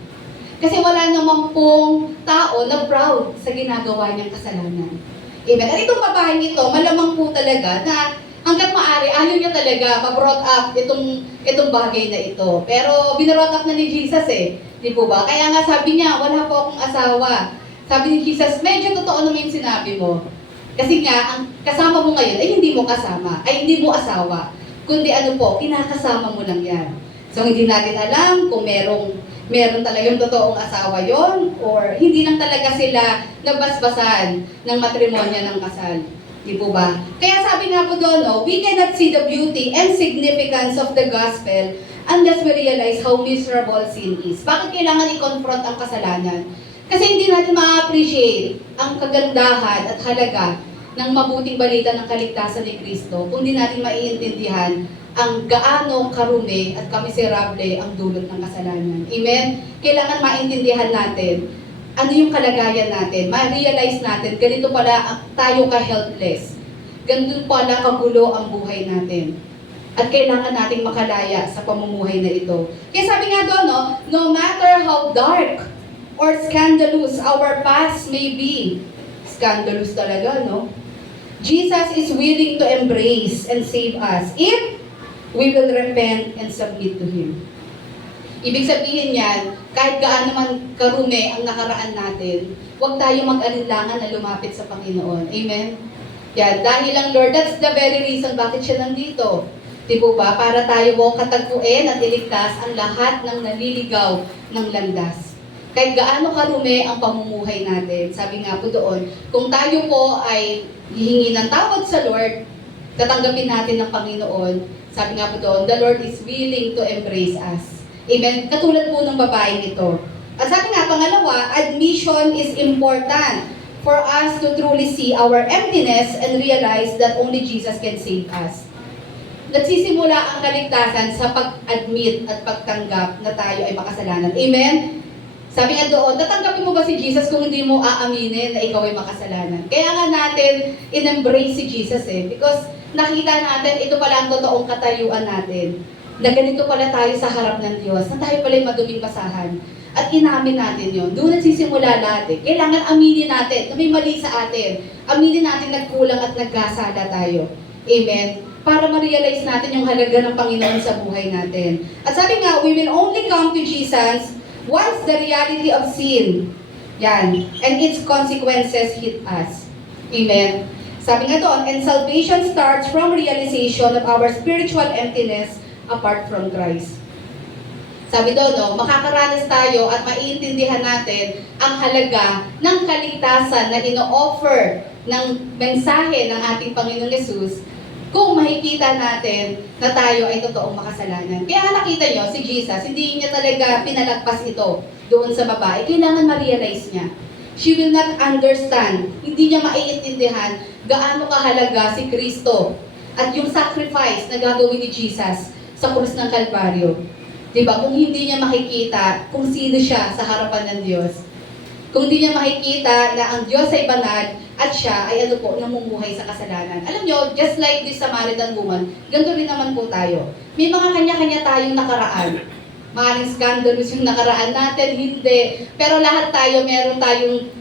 Kasi wala namang pong tao na proud sa ginagawa niyang kasalanan. Amen? At itong babaeng ito, malamang po talaga na hanggat maaari, ayaw niya talaga ma-brought up itong bagay na ito. Pero binarot up na ni Jesus eh. Di po ba? Kaya nga sabi niya, wala po akong asawa. Sabi ni Jesus, medyo totoo naman yung sinabi mo. Kasi nga, ang kasama mo ngayon ay hindi mo kasama, ay hindi mo asawa. Kundi kinakasama mo lang yan. So hindi natin alam kung merong meron talagang totoong asawa yon or hindi lang talaga sila nabasbasan ng matrimonyo ng kasal. Di po ba? Kaya sabi nga po doon, no, we cannot see the beauty and significance of the gospel unless we realize how miserable sin is. Bakit kailangan i-confront ang kasalanan? Kasi hindi natin ma-appreciate ang kagandahan at halaga ng mabuting balita ng kaligtasan ni Kristo kung di natin maiintindihan ang gaano karumi at kamiserable ang dulot ng kasalanan. Amen? Kailangan maintindihan natin ano yung kalagayan natin, ma-realize natin, ganito pala tayo ka-helpless. Ganito pala kagulo ang buhay natin. At kailangan nating makalaya sa pamumuhay na ito. Kaya sabi nga doon, no matter how dark or scandalous our past may be, scandalous talaga, no? Jesus is willing to embrace and save us if we will repent and submit to Him. Ibig sabihin yan, kahit gaano man karumi ang nakaraan natin, huwag tayo mag-alinlangan na lumapit sa Panginoon. Amen? Yan, dahil lang Lord, that's the very reason bakit siya nandito. Di po ba? Para tayo mo katagpuin at iligtas ang lahat ng naliligaw ng landas. Kahit gaano karumi ang pamumuhay natin. Sabi nga po doon, kung tayo po ay hihingi ng tawad sa Lord, tatanggapin natin ng Panginoon. Sabi nga po doon, the Lord is willing to embrace us. Amen? Katulad po ng babaeng ito. At sabi nga, pangalawa, admission is important for us to truly see our emptiness and realize that only Jesus can save us. Nagsisimula ang kaligtasan sa pag-admit at pagtanggap na tayo ay makasalanan. Amen? Sabi nga doon, tatanggapin mo ba si Jesus kung hindi mo aaminin na ikaw ay makasalanan? Kaya nga natin in-embrace si Jesus because nakita natin ito pala ang totoong katayuan natin. Na ganito pala tayo sa harap ng Diyos, na tayo pala yung maduming basahan. At inamin natin yon. Doon nagsisimula lahat. Kailangan aminin natin na may mali sa atin. Aminin natin nagkulang at nagkasala tayo. Amen? Para ma-realize natin yung halaga ng Panginoon sa buhay natin. At sabi nga, we will only come to Jesus once the reality of sin, yan, and its consequences hit us. Amen? Sabi nga doon, and salvation starts from realization of our spiritual emptiness apart from Christ. Sabi doon, makakaranas tayo at maiintindihan natin ang halaga ng kaligtasan na ino-offer ng mensahe ng ating Panginoong Yesus kung makikita natin na tayo ay totoong makasalanan. Kaya nakita nyo, si Jesus, hindi niya talaga pinalagpas ito doon sa babae. Kailangan ma-realize niya. She will not understand, hindi niya maiintindihan gaano kahalaga si Kristo at yung sacrifice na gagawin ni Jesus sa krus ng Kalbaryo. Diba? Kung hindi niya makikita kung sino siya sa harapan ng Diyos. Kung hindi niya makikita na ang Diyos ay banal at siya ay namumuhay sa kasalanan. Alam nyo, just like this Samaritan woman, ganito rin naman po tayo. May mga kanya-kanya tayong nakaraan. Maaaring scandalous yung nakaraan natin, hindi. Pero lahat tayo, meron tayong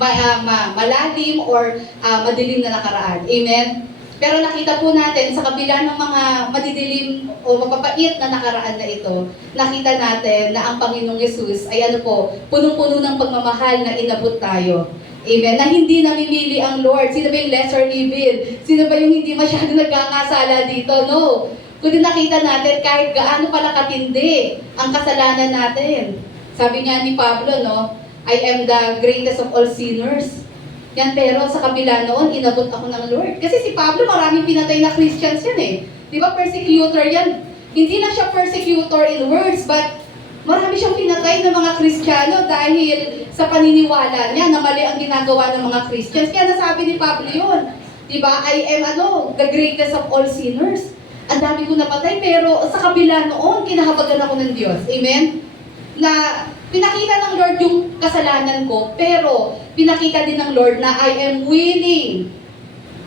malalim or madilim na nakaraan. Amen? Pero nakita po natin sa kabila ng mga madidilim o mapapait na nakaraan na ito, nakita natin na ang Panginoong Yesus ay punong-puno ng pagmamahal na inabot tayo. Amen? Na hindi namimili ang Lord. Sino ba yung lesser evil? Sino ba yung hindi masyado nagkakasala dito? No. Kundi nakita natin kahit gaano pala katindi ang kasalanan natin. Sabi nga ni Pablo, I am the greatest of all sinners. Yan, pero sa kabila noon, inabot ako ng Lord. Kasi si Pablo, maraming pinatay na Christians yan Di ba, persecutor yan. Hindi lang siya persecutor in words, but marami siyang pinatay ng mga Kristiyano dahil sa paniniwala niya na mali ang ginagawa ng mga Christians. Kaya nasabi ni Pablo yun. Di ba, I am the greatest of all sinners. Ang dami ko napatay, pero sa kabila noon, kinahabagan ako ng Diyos. Amen? Na pinakita ng Lord yung kasalanan ko, pero pinakita din ng Lord na I am willing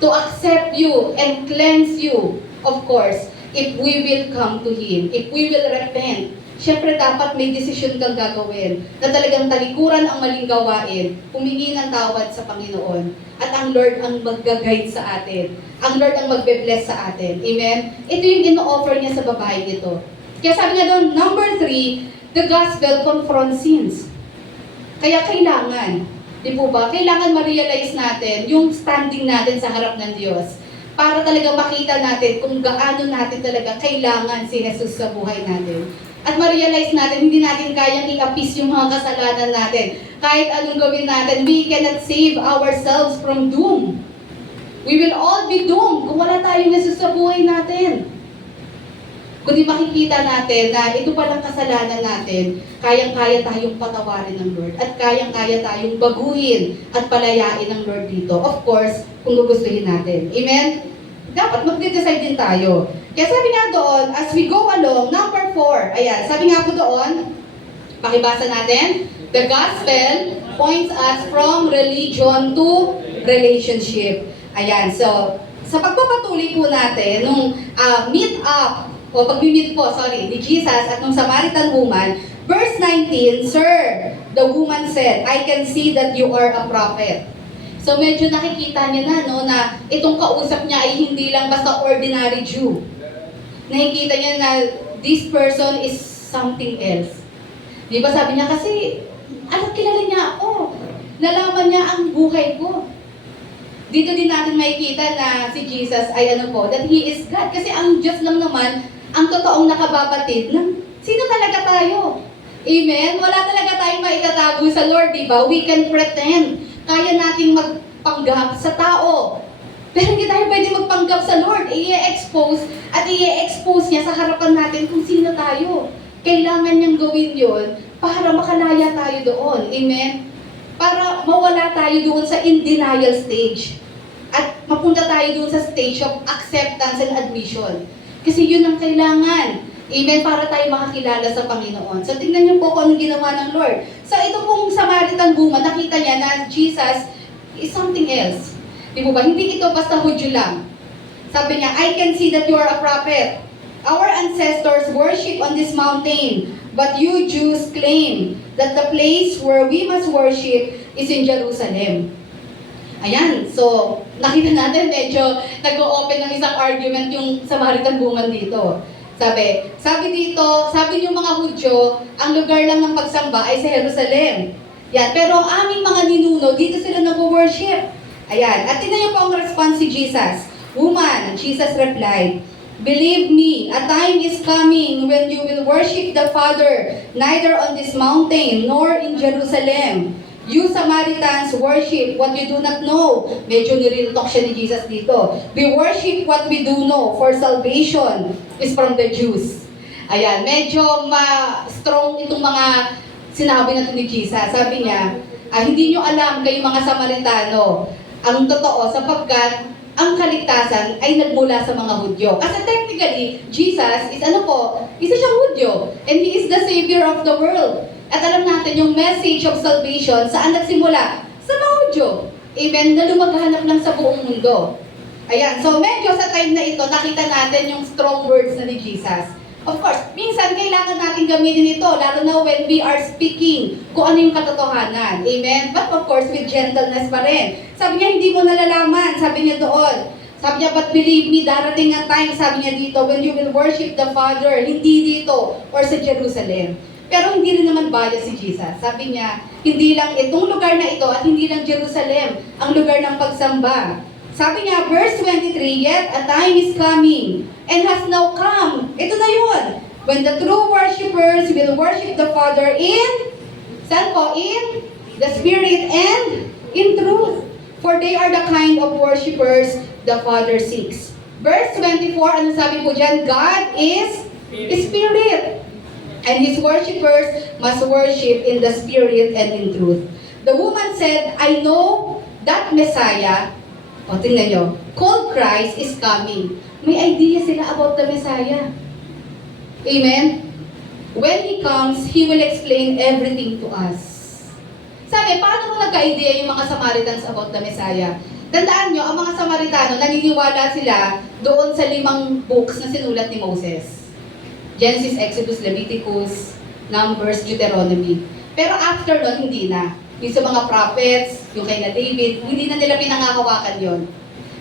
to accept you and cleanse you, of course, if we will come to Him, if we will repent. Siyempre dapat may desisyon kang gagawin na talagang talikuran ang maling gawain, humingi ng tawad sa Panginoon. At ang Lord ang mag-guide sa atin. Ang Lord ang magbe-bless sa atin. Amen? Ito yung ino-offer niya sa babae ito. Kaya sabi nga doon, number 3, the gospel confronts sins. Kaya kailangan, di po ba? Kailangan ma-realize natin yung standing natin sa harap ng Diyos para talaga makita natin kung gaano natin talaga kailangan si Jesus sa buhay natin. At ma-realize natin, hindi natin kayang i-appease yung mga kasalanan natin. Kahit anong gawin natin, we cannot save ourselves from doom. We will all be doomed kung wala tayong Jesus sa buhay natin. Kundi makikita natin na ito palang kasalanan natin, kayang-kaya tayong patawarin ng Lord at kayang-kaya tayong baguhin at palayain ng Lord dito. Of course, kung gugustuhin natin. Amen? Dapat mag-decide din tayo. Kaya sabi nga doon, as we go along, number 4, ayan, sabi nga po doon, pakibasa natin, the gospel points us from religion to relationship. Ayan, so, sa pagpapatuloy po natin, nung meet up, o pag-meet po, sorry, ni Jesus at nung Samaritan woman, verse 19, Sir, the woman said, I can see that you are a prophet. So medyo nakikita niya na, no, na itong kausap niya ay hindi lang basta ordinary Jew. Nakikita niya na this person is something else. Di ba sabi niya, kasi, kilala niya ako. Nalaman niya ang buhay ko. Dito din natin makikita na si Jesus ay that He is God. Kasi ang Diyos lang naman, ang totoong nakababatid ng sino talaga tayo. Amen? Wala talaga tayong maitatago sa Lord, di ba? We can pretend. Kaya nating magpanggap sa tao. Pero hindi tayo pwede magpanggap sa Lord. I-expose at i-expose niya sa harapan natin kung sino tayo. Kailangan niyang gawin yon para makalaya tayo doon. Amen? Para mawala tayo doon sa in-denial stage. At mapunta tayo doon sa stage of acceptance and admission. Kasi yun ang kailangan. Amen? Para tayo makakilala sa Panginoon. So, tingnan niyo po kung anong ginawa ng Lord. So, ito pong Samaritan woman, nakita niya na Jesus is something else. Di ba? Hindi ito basta Hudyo lang. Sabi niya, I can see that you are a prophet. Our ancestors worship on this mountain, but you Jews claim that the place where we must worship is in Jerusalem. Ayan, so nakita natin medyo nag-o-open ng isang argument yung Samaritan woman dito. Sabi dito, sabi niyo mga Hudyo, ang lugar lang ng pagsamba ay sa Jerusalem. Yan, pero ang aming mga ninuno, dito sila nag-worship. Ayan, at tingnan niyo po ang response si Jesus. Woman, Jesus replied, Believe me, a time is coming when you will worship the Father, neither on this mountain nor in Jerusalem. You Samaritans worship what you do not know. Medyo nireal-talk siya ni Jesus dito. We worship what we do know, for salvation is from the Jews. Ayan, medyo strong itong mga sinabi na ni Jesus. Sabi niya, hindi nyo alam kayong mga Samaritano ang totoo sapagkat ang kaligtasan ay nagmula sa mga Hudyo. Kasi technically, Jesus is isa siyang Hudyo. And He is the Savior of the world. At alam natin yung message of salvation, saan nagsimula? Sa mga Hudyo. Amen? Na lumaghanap lang sa buong mundo. Ayan, so medyo sa time na ito, nakita natin yung strong words na ni Jesus. Of course, minsan kailangan natin gamitin ito, lalo na when we are speaking kung ano yung katotohanan. Amen? But of course, with gentleness pa rin. Sabi niya, hindi mo nalalaman. Sabi niya doon. Sabi niya, but believe me, darating ang time, sabi niya dito, when you will worship the Father, hindi dito or sa Jerusalem. Pero hindi rin naman bias si Jesus. Sabi niya, hindi lang itong lugar na ito at hindi lang Jerusalem ang lugar ng pagsamba. Sabi niya, verse 23, Yet a time is coming and has now come. Ito na yun. When the true worshipers will worship the Father in, saan po? In the Spirit and in truth. For they are the kind of worshipers the Father seeks. Verse 24, ano sabi po dyan? God is Spirit. And His worshipers must worship in the Spirit and in truth. The woman said, I know that Messiah, tingnan nyo, called Christ is coming. May idea sila about the Messiah. Amen? When He comes, He will explain everything to us. Sabi, paano mo nagka-idea yung mga Samaritans about the Messiah? Tandaan nyo, ang mga Samaritano, naniniwala sila doon sa 5 books na sinulat ni Moses. Genesis, Exodus, Leviticus, Numbers, Deuteronomy. Pero after nun, hindi na. Yung sa mga prophets, yung kay na David, hindi na nila pinangahawakan yon.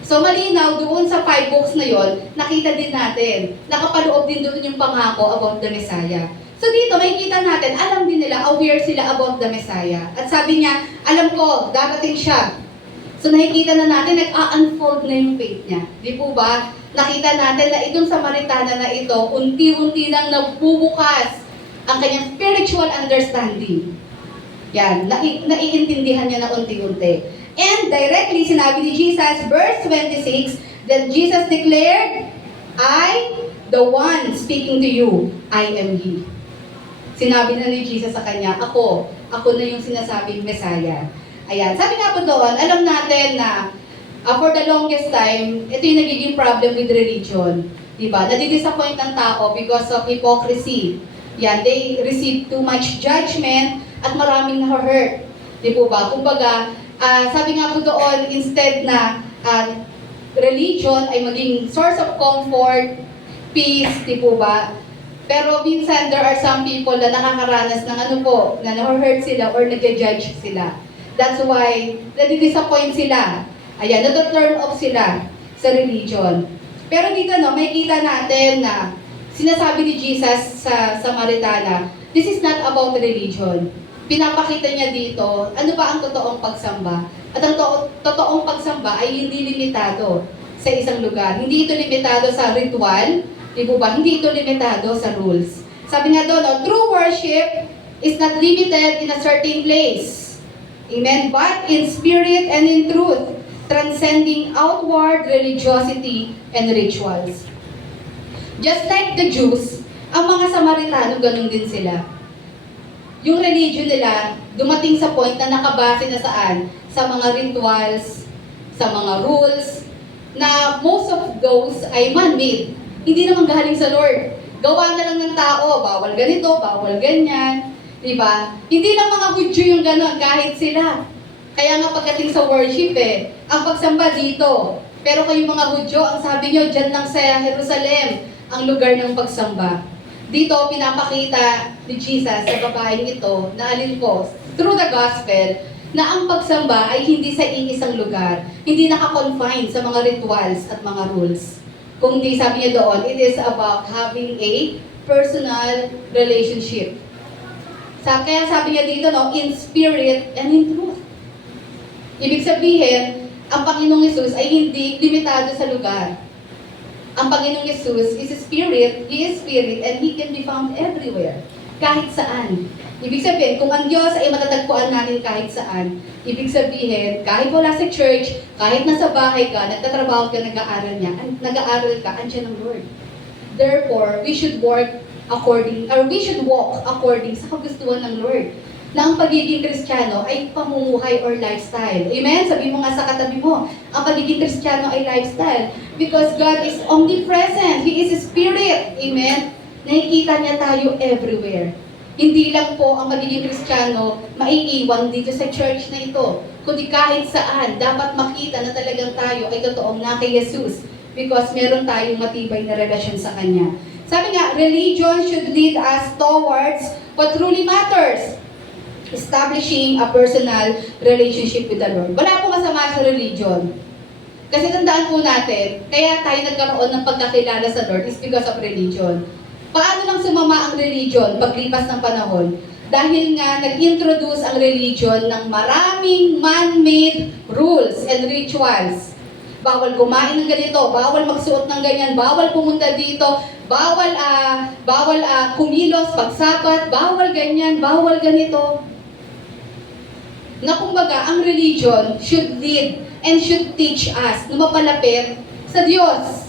So malinaw, doon sa 5 books na yon, nakita din natin, nakapaloob din doon yung pangako about the Messiah. So dito, makikita natin, alam din nila, aware sila about the Messiah. At sabi niya, alam ko, darating siya. So nakikita na natin, nag-unfold na yung faith niya. Di po ba? Nakita natin na itong Samaritana na ito, unti-unti nang nagbubukas ang kanyang spiritual understanding. Yan, naiintindihan niya na unti-unti. And directly, sinabi ni Jesus, verse 26, that Jesus declared, I, the one speaking to you, I am He. Sinabi na ni Jesus sa kanya, ako na yung sinasabing Messiah. Ayan, sabi nga po doon, alam natin na for the longest time, ito yung nagiging problem with religion. Diba? Nadidisappoint ang tao because of hypocrisy. Yan, they receive too much judgment at maraming na-hurt. Di po ba? Kumbaga, sabi nga po doon, instead na religion ay maging source of comfort, peace, di po ba? Pero minsan, there are some people na nakakaranas ng na na-hurt sila or nag-judge sila. That's why, nadidisappoint sila. Ayan, na-turn off sila sa religion. Pero dito, makikita natin na sinasabi ni Jesus sa Samaritana, this is not about religion. Pinapakita niya dito, ano ba ang totoong pagsamba? At ang totoong pagsamba ay hindi limitado sa isang lugar. Hindi ito limitado sa ritual, di ba? Hindi ito limitado sa rules. Sabi nga doon, true worship is not limited in a certain place. Amen? But in spirit and in truth, transcending outward religiosity and rituals. Just like the Jews, ang mga Samaritano, ganun din sila. Yung religion nila, dumating sa point na nakabase na saan? Sa mga rituals, sa mga rules, na most of those ay man-made. Hindi naman galing sa Lord. Gawa na lang ng tao, bawal ganito, bawal ganyan. Diba? Hindi lang mga Hudyo yung gano'n, kahit sila. Kaya nga pagdating sa worship ang pagsamba dito. Pero kayo mga Hudyo, ang sabi nyo, dyan lang sa Jerusalem, ang lugar ng pagsamba. Dito, pinapakita ni Jesus sa babaeng ito, na alin po, through the gospel, na ang pagsamba ay hindi sa iisang lugar, hindi nakakonfine sa mga rituals at mga rules. Kung di sabi niya doon, it is about having a personal relationship. Kaya sabi niya dito, in spirit and in truth. Ibig sabihin, ang Panginoong Yesus ay hindi limitado sa lugar. Ang Panginoong Yesus is Spirit, He is Spirit, and He can be found everywhere. Kahit saan. Ibig sabihin, kung ang Diyos ay matatagpuan natin kahit saan, ibig sabihin, kahit wala sa church, kahit nasa bahay ka, nagtatrabaho ka, nag-aaral ka, andyan ang Lord. Therefore, we should walk according sa kagustuhan ng Lord. Na ang pagiging Kristiyano ay pamumuhay or lifestyle. Amen? Sabi mo nga sa katabi mo, ang pagiging Kristiyano ay lifestyle. Because God is omnipresent. He is Spirit. Amen? Nakikita niya tayo everywhere. Hindi lang po ang pagiging Kristiyano maiiwan dito sa church na ito. Kundi kahit saan, dapat makita na talagang tayo ay totoong na kay Jesus. Because meron tayong matibay na relasyon sa Kanya. Sabi nga, religion should lead us towards what truly matters. Establishing a personal relationship with the Lord. Wala po masama sa religion. Kasi tandaan po natin, kaya tayo nagkaroon ng pagkakilala sa Lord is because of religion. Paano lang sumama ang religion paglipas ng panahon? Dahil nga nag-introduce ang religion ng maraming man-made rules and rituals. Bawal kumain ng ganito, bawal magsuot ng ganyan, bawal pumunta dito, bawal kumilos, pagsapat, bawal ganyan, bawal ganito. Na kumbaga, ang religion should lead and should teach us na mapalapit sa Diyos.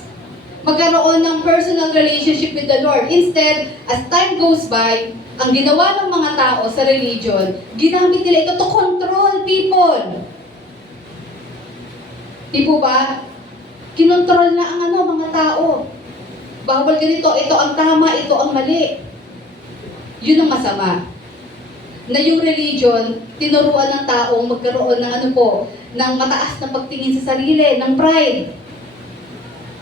Magkaroon ng personal relationship with the Lord. Instead, as time goes by, ang ginawa ng mga tao sa religion, ginamit nila ito to control people. Di po ba? Kinontrol na ang mga tao. Bawal ganito, ito ang tama, ito ang mali. Yun ang masama. Na yung religion, tinuruan ng taong magkaroon ng ng mataas na pagtingin sa sarili, ng pride.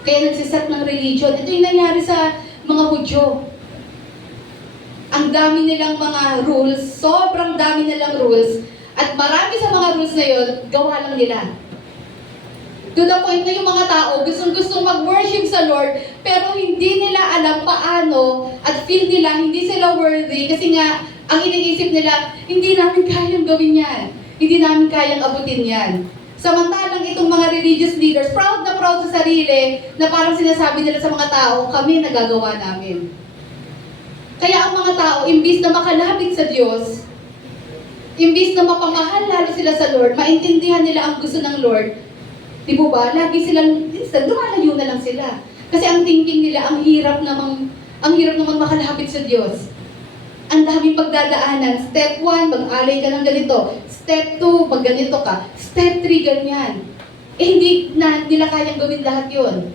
Kaya nagsiset ng religion. Ito yung nangyari sa mga Hudyo. Ang dami nilang mga rules, sobrang dami nilang rules, at marami sa mga rules na yun, gawa lang nila. To the point na yung mga tao, gustong mag-worship sa Lord, pero hindi nila alam paano, at feel nila hindi sila worthy, kasi nga, ang iniisip nila, hindi namin kayang gawin yan. Hindi namin kayang abutin yan. Samantalang itong mga religious leaders, proud na proud sa sarili, na parang sinasabi nila sa mga tao, kami nagagawa namin. Kaya ang mga tao, imbis na makalapit sa Diyos, imbis na mapamahal lalo sila sa Lord, maintindihan nila ang gusto ng Lord, di ba ba, lagi silang, instead, lumalayo na lang sila. Kasi ang thinking nila, ang hirap namang makalapit sa Diyos. Ang daming pagdadaanan. Step 1, mag-alay ka ng ganito. Step 2, mag ganito ka. Step 3, ganyan. Hindi na nila kayang gawin lahat yun.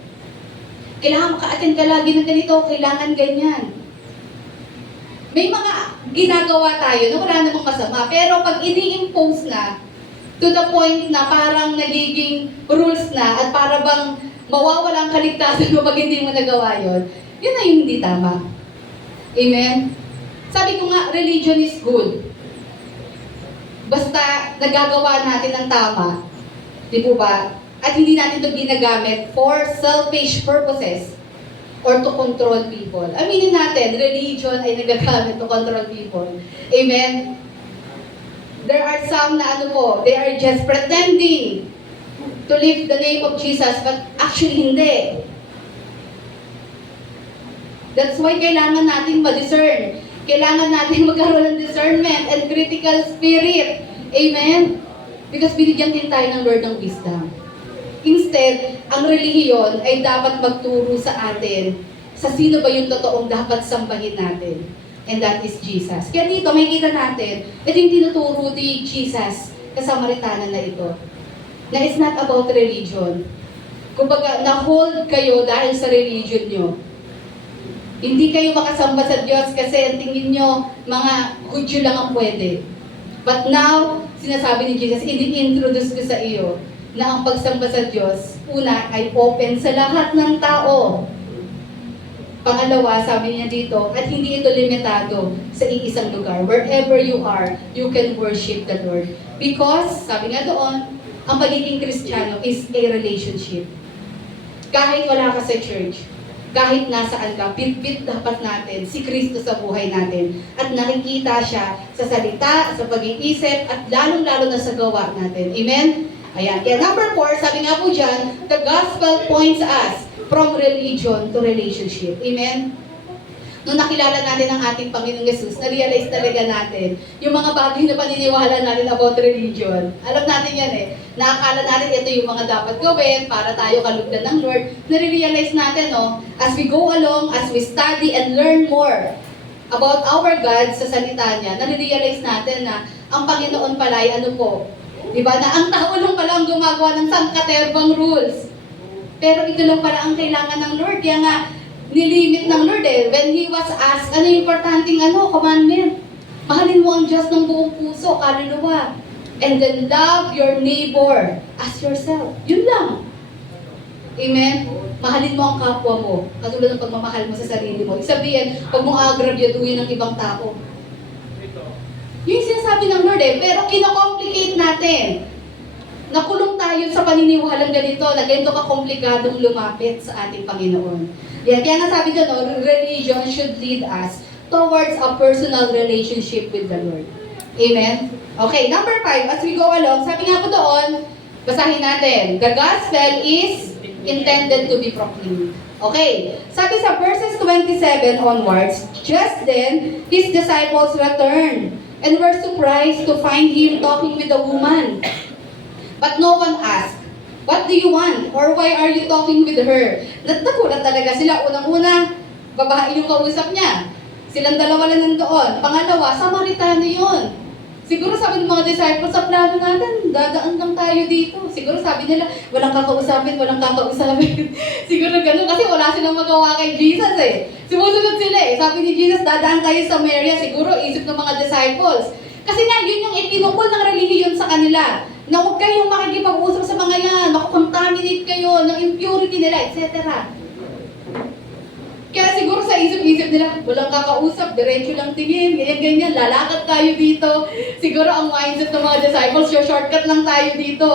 Kailangan maka-attend ka lagi ng ganito, kailangan ganyan. May mga ginagawa tayo na wala namang masama, pero pag ini-impose na, to the point na parang nagiging rules na at para bang mawawala ang kaligtasan mo pag hindi mo nagawa yun, yun na yung hindi tama. Amen? Sabi ko nga, religion is good. Basta nagagawa natin ang tama, di po ba? At hindi natin ito ginagamit for selfish purposes or to control people. Aminin natin, religion ay nagagamit to control people. Amen? There are some na they are just pretending to live the name of Jesus, but actually hindi. That's why kailangan natin ma-discern. Kailangan natin magkaroon ng discernment and critical spirit. Amen? Because binigyan din tayo ng word ng wisdom. Instead, ang relihiyon ay dapat magturo sa atin sa sino ba yung totoong dapat sambahin natin. And that is Jesus. Kaya dito, may kita natin, ito yung tinuturo ni Jesus sa Samaritana na ito. Na it's not about religion. Kumbaga, na-hold kayo dahil sa religion nyo. Hindi kayo makasamba sa Diyos kasi ang tingin nyo, mga Hudyo lang ang pwede. But now, sinasabi ni Jesus, ini-introduce ko sa iyo na ang pagsamba sa Diyos, una ay open sa lahat ng tao. Pangalawa, sabi niya dito, at hindi ito limitado sa iisang lugar. Wherever you are, you can worship the Lord. Because, sabi nga doon, ang pagiging Kristiyano is a relationship. Kahit wala ka sa church, kahit nasaan ka, bit-bit dapat natin si Kristo sa buhay natin. At nakikita siya sa salita, sa pag-iisip, at lalong-lalo na sa gawa natin. Amen? Ayan. Kaya number 4, sabi nga po dyan, the gospel points us from religion to relationship. Amen? Nung nakilala natin ang ating Panginoong Yesus, na-realize talaga natin yung mga bagay na paniniwala natin about religion. Alam natin yan eh. Nakakala natin ito yung mga dapat gawin para tayo kalugdan ng Lord. Nare-realize natin, as we go along, as we study and learn more about our God sa salita niya, nare-realize natin na ang Panginoon pala ay diba? Na ang tao lang pala ang gumagawa ng sangkaterbang rules. Pero ito lang pala ang kailangan ng Lord. Kaya nga, nilimit ng Lord when He was asked, ano yung importanteng commandment? Mahalin mo ang Diyos ng buong puso, kaluluwa. And then love your neighbor as yourself. Yun lang. Amen? Mahalin mo ang kapwa mo. Katulad ng pagmamahal mo sa sarili mo. Isabihin, pag mo agrabyaduhin ng ibang tao. Yun yung sinasabi ng Lord pero kinakomplicate natin. Nakulong tayo sa paniniwalang ganito, na ganito ka-komplikadong lumapit sa ating Panginoon. Kaya nga sabi doon, religion should lead us towards a personal relationship with the Lord. Amen? Okay, number 5, as we go along, sabi nga po doon, basahin natin, the gospel is intended to be proclaimed. Okay, sabi sa verses 27 onwards, just then, His disciples returned and were surprised to find Him talking with a woman. But no one asked, what do you want? Or why are you talking with her? Nagulat talaga sila. Unang-una, babae yung kausap niya. Silang dalawa lang nandoon. Pangalawa, Samaritano yun. Siguro sabi ng mga disciples, sa plano natin, dadaan lang tayo dito. Siguro sabi nila, walang kakausapin. Siguro gano'n kasi wala silang magawa kay Jesus Sumusunod sila Sabi ni Jesus, dadaan tayo sa Samaria. Siguro isip ng mga disciples. Kasi nga, yun yung ipinukol ng relihiyon sa kanila. Na huwag kayong makikipag-usap sa mga yan, makakontaminate kayo ng impurity nila, etc. Kaya siguro sa isip-isip nila, walang kakausap, diretso lang tingin, ganyan-ganyan, lalakad tayo dito. Siguro ang mindset ng mga disciples, shortcut lang tayo dito.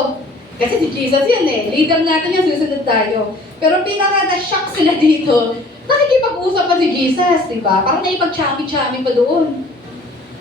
Kasi si Jesus yan leader natin yan, susunod tayo. Pero pinaka-shock sila dito, nakikipag-usap pa si Jesus, diba? Parang naipag-chami-chami pa doon.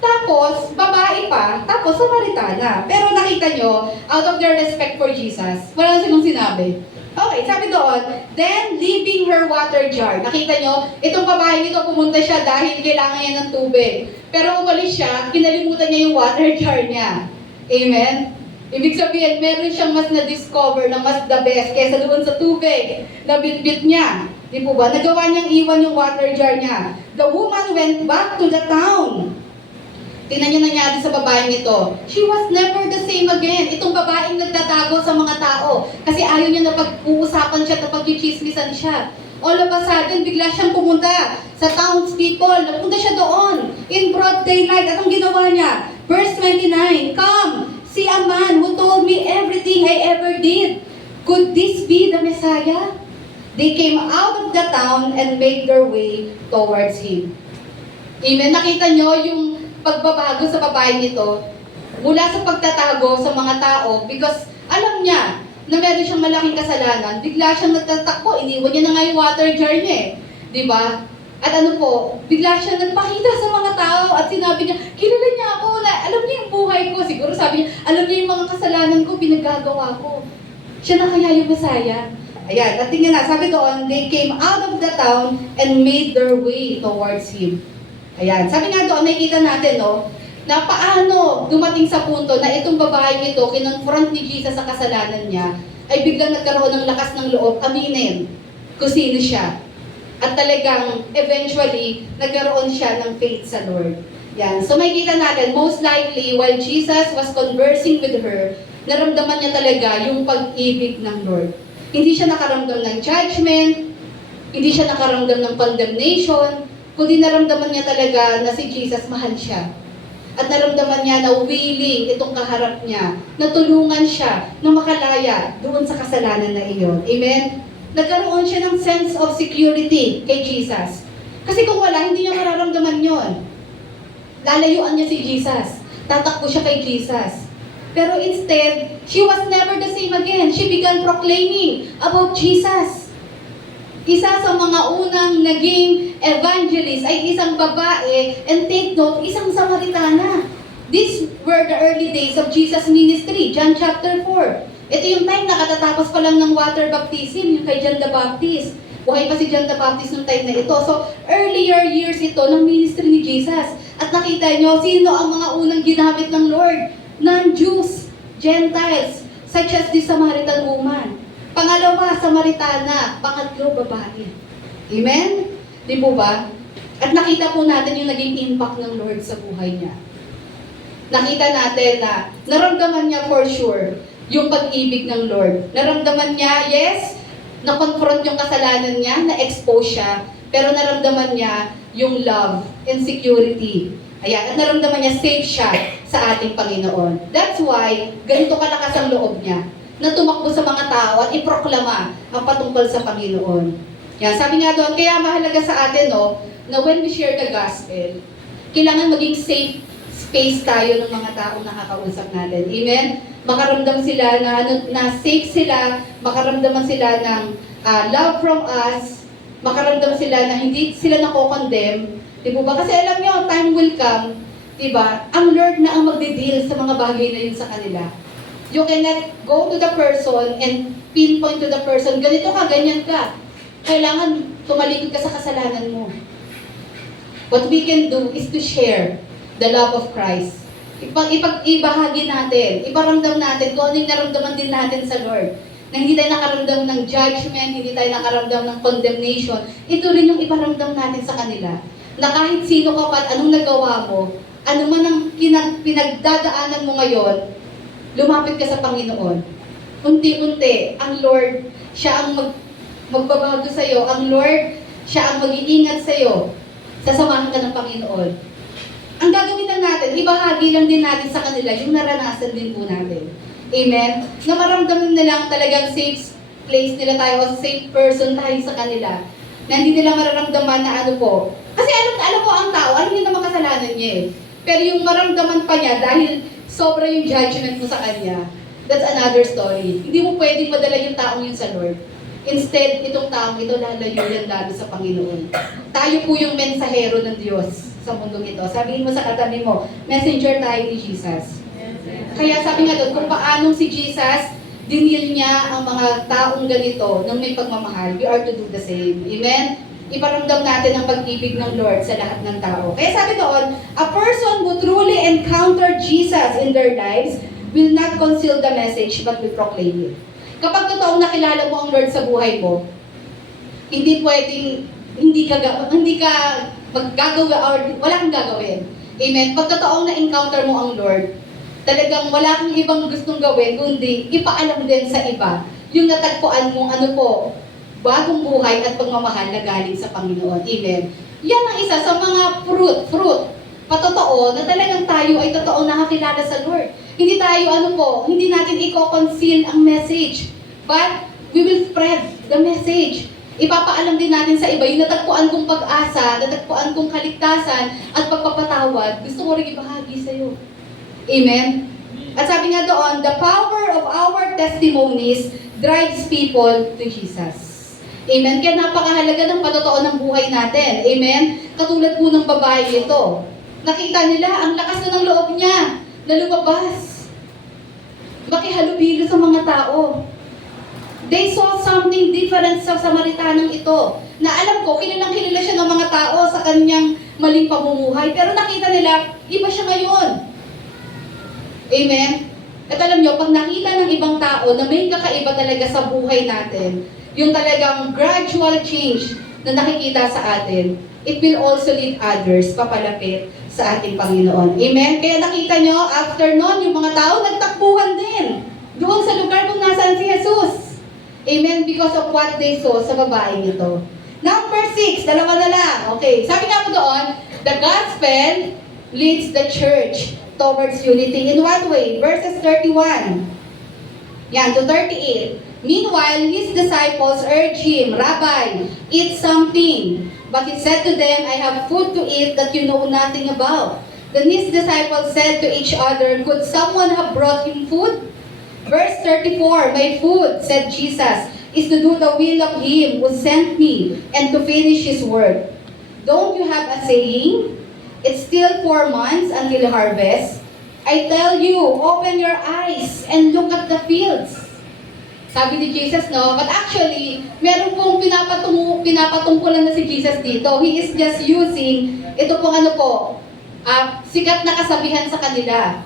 Tapos, babae pa, tapos Samaritana. Pero nakita nyo, out of their respect for Jesus, wala silang sinabi. Okay, sabi doon, then leaving her water jar. Nakita nyo, itong babae nito pumunta siya dahil kailangan niya ng tubig. Pero umalis siya, kinalimutan niya yung water jar niya. Amen? Ibig sabihin, meron siyang mas na-discover na mas the best kaysa doon sa tubig na bitbit niya. Di po ba? Nagawa niyang iwan yung water jar niya. The woman went back to the town. Tingnan niyo nangyari sa babaeng ito. She was never the same again. Itong babaeng nagtatago sa mga tao. Kasi ayaw niya na pag-uusapan siya at pag-chismisan siya. All of a sudden, bigla siyang pumunta sa townspeople. Napunta siya doon in broad daylight. At ang ginawa niya, verse 29, come, see a man who told me everything I ever did. Could this be the Messiah? They came out of the town and made their way towards him. Amen. Nakita niyo yung pagbabago sa babaeng ito mula sa pagtatago sa mga tao because alam niya na meron siyang malaking kasalanan, bigla siyang nagtatakbo, iniwan niya na nga yung water jar niya eh. Di ba? At ano po, bigla siya nagpakita sa mga tao at sinabi niya, kilala niya ako, alam niya yung buhay ko. Siguro sabi niya, alam niya yung mga kasalanan ko, pinagagawa ko. Siya na kaya yung Messiah. Ayan, at tingnan na, sabi doon, they came out of the town and made their way towards him. Ayan, sabi nga doon, nakikita natin, no, na paano dumating sa punto na itong babaeng ito, kinonfront ni Jesus sa kasalanan niya, ay biglang nagkaroon ng lakas ng loob, aminin kung sino siya. At talagang, eventually, nagkaroon siya ng faith sa Lord. Yan. So makikita natin, most likely, while Jesus was conversing with her, naramdaman niya talaga yung pag-ibig ng Lord. Hindi siya nakaramdam ng judgment, hindi siya nakaramdam ng condemnation, kundi naramdaman niya talaga na si Jesus mahal siya. At naramdaman niya na willing itong kaharap niya, na tulungan siya na makalaya doon sa kasalanan na iyon. Amen? Nagkaroon siya ng sense of security kay Jesus. Kasi kung wala, hindi niya mararamdaman yon. Lalayuan niya si Jesus. Tatakbo siya kay Jesus. Pero instead, she was never the same again. She began proclaiming about Jesus. Isa sa mga unang naging evangelist ay isang babae, and take note, isang Samaritana. These were the early days of Jesus' ministry, John chapter 4. Ito yung time na katatapos pa lang ng water baptism, yung kay John the Baptist. Buhay pa si John the Baptist nung time na ito. So, earlier years ito ng ministry ni Jesus. At nakita nyo, sino ang mga unang ginamit ng Lord? Non-Jews, Gentiles, such as the Samaritan woman. Pangalawa, Samaritana. Pangatlo, babae. Amen? Di po ba? At nakita po natin yung naging impact ng Lord sa buhay niya. Nakita natin na naramdaman niya for sure yung pag-ibig ng Lord. Naramdaman niya, yes, na-confront yung kasalanan niya, na-expose siya, pero naramdaman niya yung love and security. Ayan, at naramdaman niya safe siya sa ating Panginoon. That's why, ganito kalakas ang loob niya, na tumakbo sa mga tao at iproklama ang patungkol sa Panginoon. Yan, sabi nga doon, kaya mahalaga sa atin, no, na when we share the gospel, kailangan maging safe space tayo ng mga taong nakakausap natin. Amen? Makaramdam sila na safe sila, makaramdaman sila ng love from us, makaramdam sila na hindi sila nako-condemn. Di ba? Kasi alam niyo, time will come, di ba? Ang Lord na ang magde-deal sa mga bagay na yun sa kanila. You cannot go to the person and pinpoint to the person, ganito ka, ganyan ka. Kailangan tumalikod ka sa kasalanan mo. What we can do is to share the love of Christ. Ibahagi natin, iparamdam natin kung anong naramdaman din natin sa Lord. Na hindi tayo nakaramdam ng judgment, hindi tayo nakaramdam ng condemnation. Ito rin yung iparamdam natin sa kanila. Na kahit sino ka pa at anong nagawa mo, ano man ang pinagdadaanan mo ngayon, lumapit ka sa Panginoon. Unti-unti, ang Lord, siya ang magbabago sa iyo. Ang Lord, siya ang mag-iingat sa iyo. Sasamahan ka ng Panginoon. Ang gagawin lang natin, ibahagi lang din natin sa kanila yung naranasan din po natin. Amen? Na maramdaman nilang talagang safe place nila tayo o safe person tayo sa kanila. Na hindi nila mararamdaman na ano po. Kasi alam mo ang tao, alam niya na makasalanan niya eh. Pero yung maramdaman pa niya dahil sobra yung judgment mo sa kanya, that's another story. Hindi mo pwedeng madala yung taong yun sa Lord. Instead, itong taong ito lalayo yan lalo sa Panginoon. Tayo po yung mensahero ng Diyos sa mundong ito. Sabihin mo sa katabi mo, messenger tayo ni Jesus. Kaya sabi nga doon, kung paanong si Jesus dinil niya ang mga taong ganito ng may pagmamahal. We are to do the same. Amen? Iparamdam natin ang pag-ibig ng Lord sa lahat ng tao. Kaya sabi doon, a person who truly encountered Jesus in their lives will not conceal the message but will proclaim it. Kapag totoong nakilala mo ang Lord sa buhay mo, hindi pwedeng hindi ka maggagawa or wala kang gagawin. Amen? Pag totoong na-encounter mo ang Lord, talagang wala kang ibang gustong gawin, kundi ipaalam din sa iba yung natagpuan mong bagong buhay at pagmamahal na galing sa Panginoon. Amen? Yan ang isa sa mga fruit, patotoo na talagang tayo ay totoong nakakilala sa Lord. Hindi tayo, hindi natin i-conceal ang message, but we will spread the message. Ipapaalam din natin sa iba yung natagpuan kong pag-asa, natagpuan kong kaligtasan, at pagpapatawad. Gusto ko rin ibahagi sa iyo. Amen? At sabi nga doon, the power of our testimonies drives people to Jesus. Amen? Kaya napakahalaga ng patotoo ng buhay natin. Amen? Katulad po ng babae ito. Nakita nila, ang lakas na ng loob niya na lumabas. Makihalubilo sa mga tao. They saw something different sa Samaritanong ito. Na alam ko, kilala siya ng mga tao sa kanyang maling pamumuhay. Pero nakita nila, iba siya ngayon. Amen? At alam nyo, pag nakita ng ibang tao na may kakaiba talaga sa buhay natin, yung talagang gradual change na nakikita sa atin, it will also lead others papalapit sa ating Panginoon. Amen? Kaya nakita nyo, after nun, yung mga tao nagtakbuhan din doon sa lugar kung nasaan si Jesus. Amen? Because of what they saw sa babaeng ito. Number 6, dalawa na lang. Okay, sabi nga po doon, the gospel leads the church towards unity. In what way? Verses 31. Yan, to 38. Meanwhile, his disciples urged him, Rabbi, eat something. But he said to them, I have food to eat that you know nothing about. Then his disciples said to each other, could someone have brought him food? Verse 34, my food, said Jesus, is to do the will of him who sent me and to finish his work. Don't you have a saying? It's still 4 months until harvest. I tell you, open your eyes and look at the fields. Sabi ni Jesus, no? But actually, meron pong pinapatungkulan na si Jesus dito. He is just using, ito pong sikat na kasabihan sa kanila.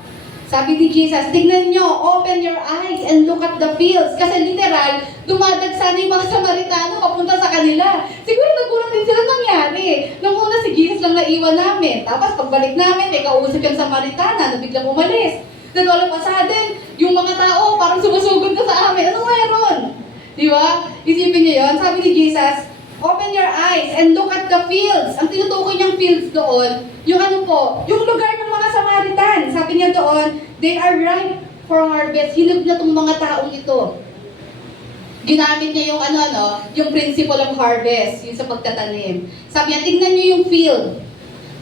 Sabi ni Jesus, tignan nyo, open your eyes and look at the fields. Kasi literal, dumadagsa na yung mga Samaritano papunta sa kanila. Siguro nagulat din sila nangyari. Nung una si Jesus lang naiwan namin. Tapos pagbalik namin, may kausap yung Samaritana na biglang umalis. Then all of a sudden, yung mga tao parang sumusugod na sa amin. Ano meron? Di ba? Isipin niyo yun. Sabi ni Jesus, open your eyes and look at the fields. Ang tinutukoy niyang fields doon, yung yung lugar ng mga Samaritan. Sabi niya doon, they are ripe for harvest. Hinog na itong mga taong ito. Ginamit niya yung yung principle of harvest, yung sa pagtatanim. Sabi niya, tingnan niyo yung field.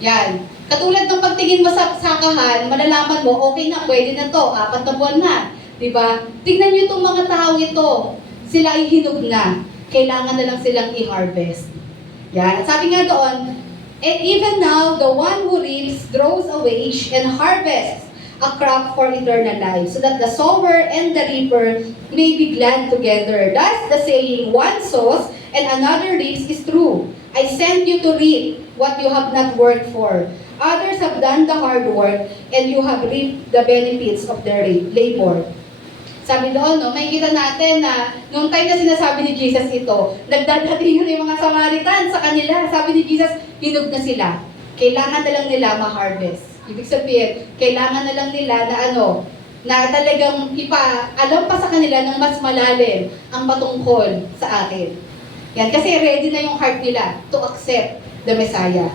Yan. Katulad ng pagtingin mo sa sakahan, malalaman mo, okay na, pwede na to, 4 na buwan na. Diba? Tingnan niyo itong mga tao ito. Sila ay hinog na. Kailangan na lang silang i-harvest. Yan. Sabi nga doon, and even now, the one who reaps draws a wage and harvests a crop for eternal life, so that the sower and the reaper may be glad together. Thus, the saying, one sows and another reaps is true. I send you to reap what you have not worked for. Others have done the hard work, and you have reaped the benefits of their labor. Sabi doon, may kita natin na noong time na sinasabi ni Jesus ito, nagdadating yung mga Samaritan sa kanila. Sabi ni Jesus, hinog na sila. Kailangan na lang nila ma-harvest. Ibig sabihin, kailangan na lang nila na talagang alam pa sa kanila ng mas malalim ang patungkol sa akin. Yan, kasi ready na yung heart nila to accept the Messiah.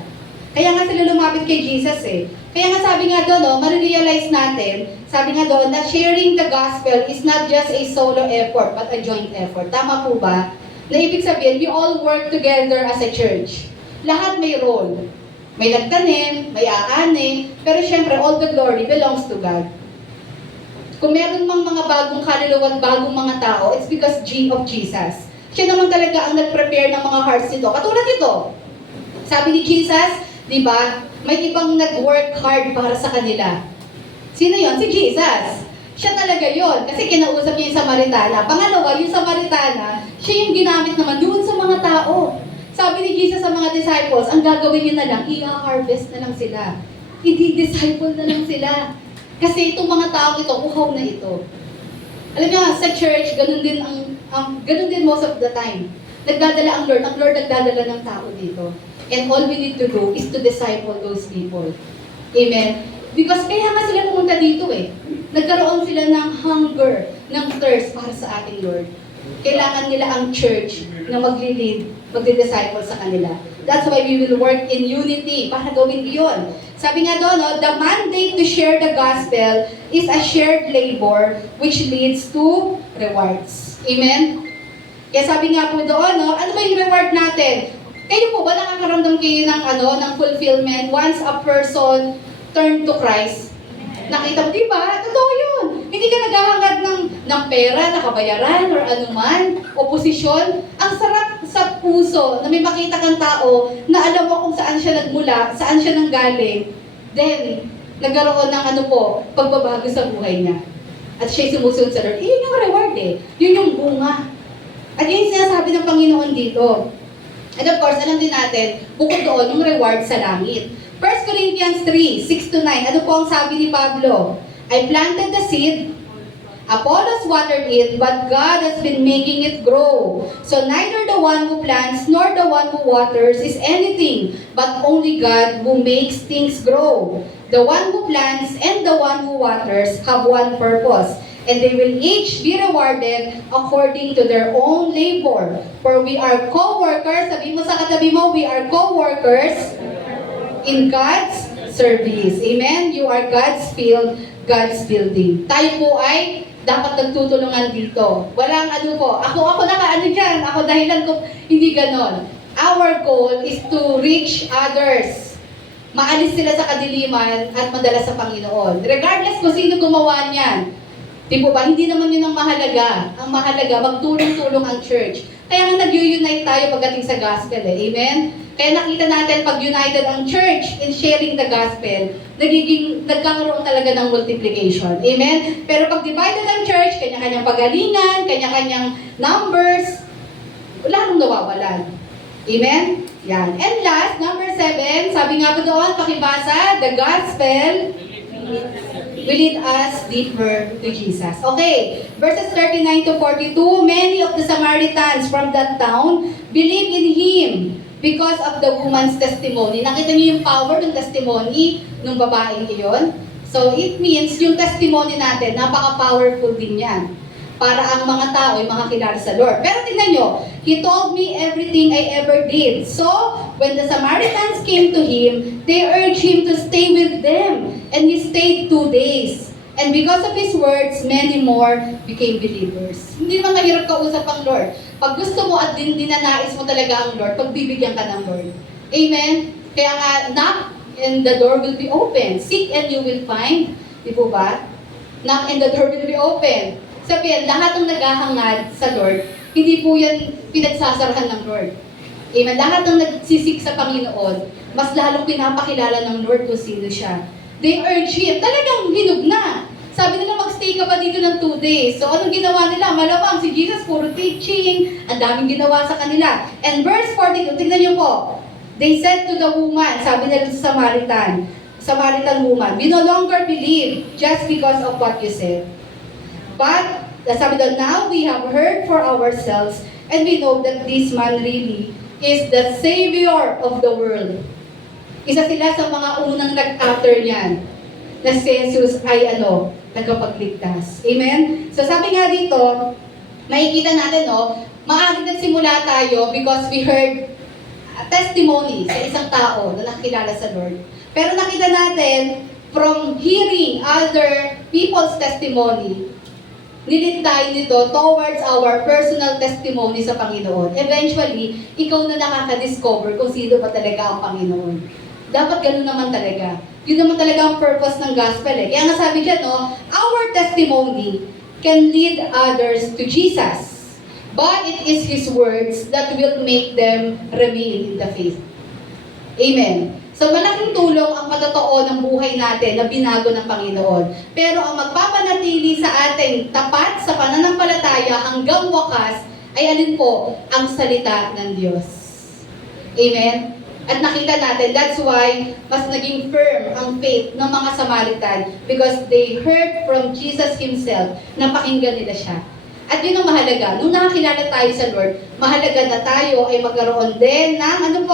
Kaya nga sila lumapit kay Jesus eh. Kaya nga sabi nga doon, marirealize natin, sabi nga doon, na sharing the gospel is not just a solo effort, but a joint effort. Tama po ba? Na ibig sabihin, we all work together as a church. Lahat may role. May nagtanim, may aaning, pero syempre, all the glory belongs to God. Kung meron mang mga bagong kaluluwa at bagong mga tao, it's because of Jesus. Siya naman talaga ang nag-prepare ng mga hearts nito. Katulad nito, sabi ni Jesus, di ba, may ibang nag-work hard para sa kanila. Sino yon? Si Jesus. siya talaga yon. Kasi kinausap niya yung Samaritana. Pangalawa, yung Samaritana, siya yung ginamit naman doon sa mga tao. Sabi ni Jesus sa mga disciples, ang gagawin niyo na lang, i-harvest na lang sila. I-disciple na lang sila. Kasi itong mga taong ito, uhaw na ito. Alam niyo, sa church, ganun din most of the time. Nagdadala ang Lord nagdadala ng tao dito. And all we need to do is to disciple those people. Amen? Because kaya nga sila pumunta dito eh. Nagkaroon sila ng hunger, ng thirst para sa ating Lord. Kailangan nila ang church na magli-lead, magdi-disciple sa kanila. That's why we will work in unity para gawin iyon. Sabi nga doon, no, the mandate to share the gospel is a shared labor which leads to rewards. Amen? Kaya sabi nga po doon, no, ano ba yung reward natin? Kayo po ba nakakaramdam kayo ng fulfillment once a person turned to Christ? Nakita mo, di ba? Totoo yun. Hindi ka naghahangad ng pera, nakabayaran, or anuman, o posisyon. Ang sarap sa puso na may makita kang tao na alam mo kung saan siya nagmula, saan siya nanggaling. Then, nagkaroon ng pagbabago sa buhay niya. At siya'y sumusunod sa Lord. Yun yung reward eh. Yun yung bunga. At yun yung sinasabi ng Panginoon dito. And of course, alam din natin, bukod doon, yung reward sa langit. 1 Corinthians 3, 6-9, ano po ang sabi ni Pablo? I planted the seed, Apollos watered it, but God has been making it grow. So neither the one who plants nor the one who waters is anything, but only God who makes things grow. The one who plants and the one who waters have one purpose, and they will each be rewarded according to their own labor. For we are co-workers, sabi mo sa katabi mo, we are co-workers in God's service. Amen? You are God's field, God's building. Tayo po ay dapat nagtutulungan dito. Walang ako dyan, ako dahilan ko, hindi ganon. Our goal is to reach others. Maalis sila sa kadiliman at madala sa Panginoon. Regardless kung sino gumawa niyan. Di po ba? Hindi naman yun ang mahalaga. Ang mahalaga, magtulong-tulong ang church. Kaya nga nag-unite tayo pagdating sa gospel eh. Amen? Kaya nakita natin pag united ang church in sharing the gospel, nagkakaroon talaga ng multiplication. Amen? Pero pag divided ang church, kanya-kanyang pagalingan, kanya-kanyang numbers, wala nang nawawalan. Amen? Yan. And last, number 7, sabi nga po doon, pakibasa, the gospel will lead us deeper to Jesus. Okay, verses 39-42, many of the Samaritans from that town believed in Him because of the woman's testimony. Nakita niyo yung power ng testimony ng babaeng iyon? So, it means yung testimony natin, napaka-powerful din yan. Para ang mga tao ay makakilala sa Lord. Pero tingnan nyo, He told me everything I ever did. So, when the Samaritans came to Him, they urged Him to stay with them. And He stayed 2 days. And because of His words, many more became believers. Hindi naman mahirap kausap ang Lord. Pag gusto mo at dinanais mo talaga ang Lord, pagbibigyan ka ng Lord. Amen? Kaya nga, knock and the door will be open. Seek and you will find. Di po ba? Knock and the door will be open. Sabihin, lahat ng naghahangad sa Lord, hindi po yan pinagsasarahan ng Lord. Amen? Lahat ng nagsisik sa Panginoon, mas lalong pinapakilala ng Lord kung sino siya. They urge Him. Talagang hinug na. Sabi nila, magstay ka pa dito ng 2 days. So, anong ginawa nila? Malamang si Jesus, puro teaching. Ang daming ginawa sa kanila. And verse 42, tignan niyo po. They said to the woman, sabi nila sa Samaritan woman, we no longer believe just because of what you said. But, sabi doon, now we have heard for ourselves and we know that this man really is the Savior of the world. Isa sila sa mga unang nag-utter niyan na si Jesus ay nagpapagligtas. Amen? So sabi nga dito, makikita natin, maaari nagsimula tayo because we heard a testimony sa isang tao na nakilala sa Lord. Pero nakita natin, from hearing other people's testimony, nilid tayo nito towards our personal testimony sa Panginoon. Eventually, ikaw na nakaka-discover kung sino ba talaga ang Panginoon. Dapat ganun naman talaga. Yun naman talaga ang purpose ng gospel eh. Kaya nga sabi dyan, our testimony can lead others to Jesus. But it is His words that will make them remain in the faith. Amen. So malaking tulong ang patotoo ng buhay natin na binago ng Panginoon. Pero ang magpapanatili sa ating tapat sa pananampalataya hanggang wakas ay alin po? Ang salita ng Diyos. Amen? At nakita natin, that's why mas naging firm ang faith ng mga Samaritan because they heard from Jesus Himself na pakinggan nila siya. At yun ang mahalaga. Nung nakakilala tayo sa Lord, mahalaga na tayo ay magkaroon din ng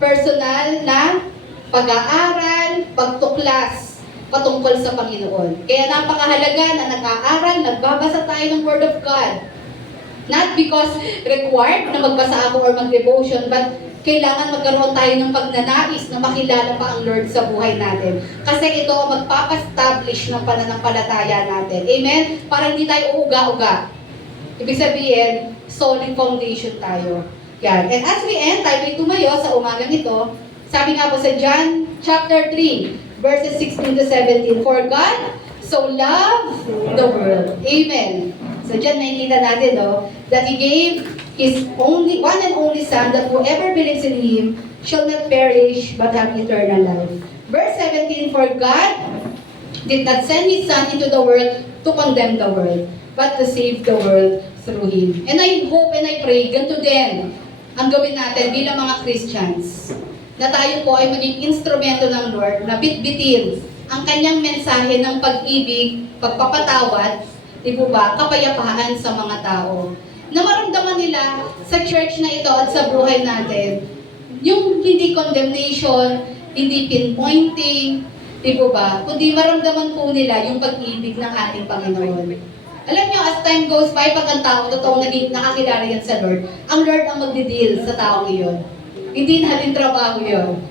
personal na pag-aaral, pagtuklas patungkol sa Panginoon. Kaya napakahalaga na nag-aaral, nagbabasa tayo ng Word of God. Not because required na magbasa ako or mag-devotion, but kailangan magkaroon tayo ng pagnanais na makilala pa ang Lord sa buhay natin. Kasi ito ang magpapastablish ng pananampalataya natin. Amen? Para hindi tayo uuga-uga. Ibig sabihin, solid foundation tayo. Yan. And as we end, tayo ay tumayo sa umagang ito. Sabi nga po sa John chapter 3, verses 16 to 17, For God so loved the world. Amen. So dyan nakikita natin, that He gave His one and only Son, that whoever believes in Him shall not perish, but have eternal life. Verse 17, For God did not send His Son into the world to condemn the world, but to save the world through Him. And I hope and I pray, ganito din ang gawin natin bilang mga Christians, na tayo po ay maging instrumento ng Lord na bitbitin ang kanyang mensahe ng pag-ibig, pagpapatawad, di po ba, kapayapaan sa mga tao. Na maramdaman nila sa church na ito at sa buhay natin, yung hindi condemnation, hindi pinpointing, di po ba, kundi maramdaman po nila yung pag-ibig ng ating Panginoon. Alam niyo, as time goes by, pag ang tao, totoong nakakilala yan sa Lord, ang Lord ang magdi-deal sa taong iyon. Hindi natin trabaho yun.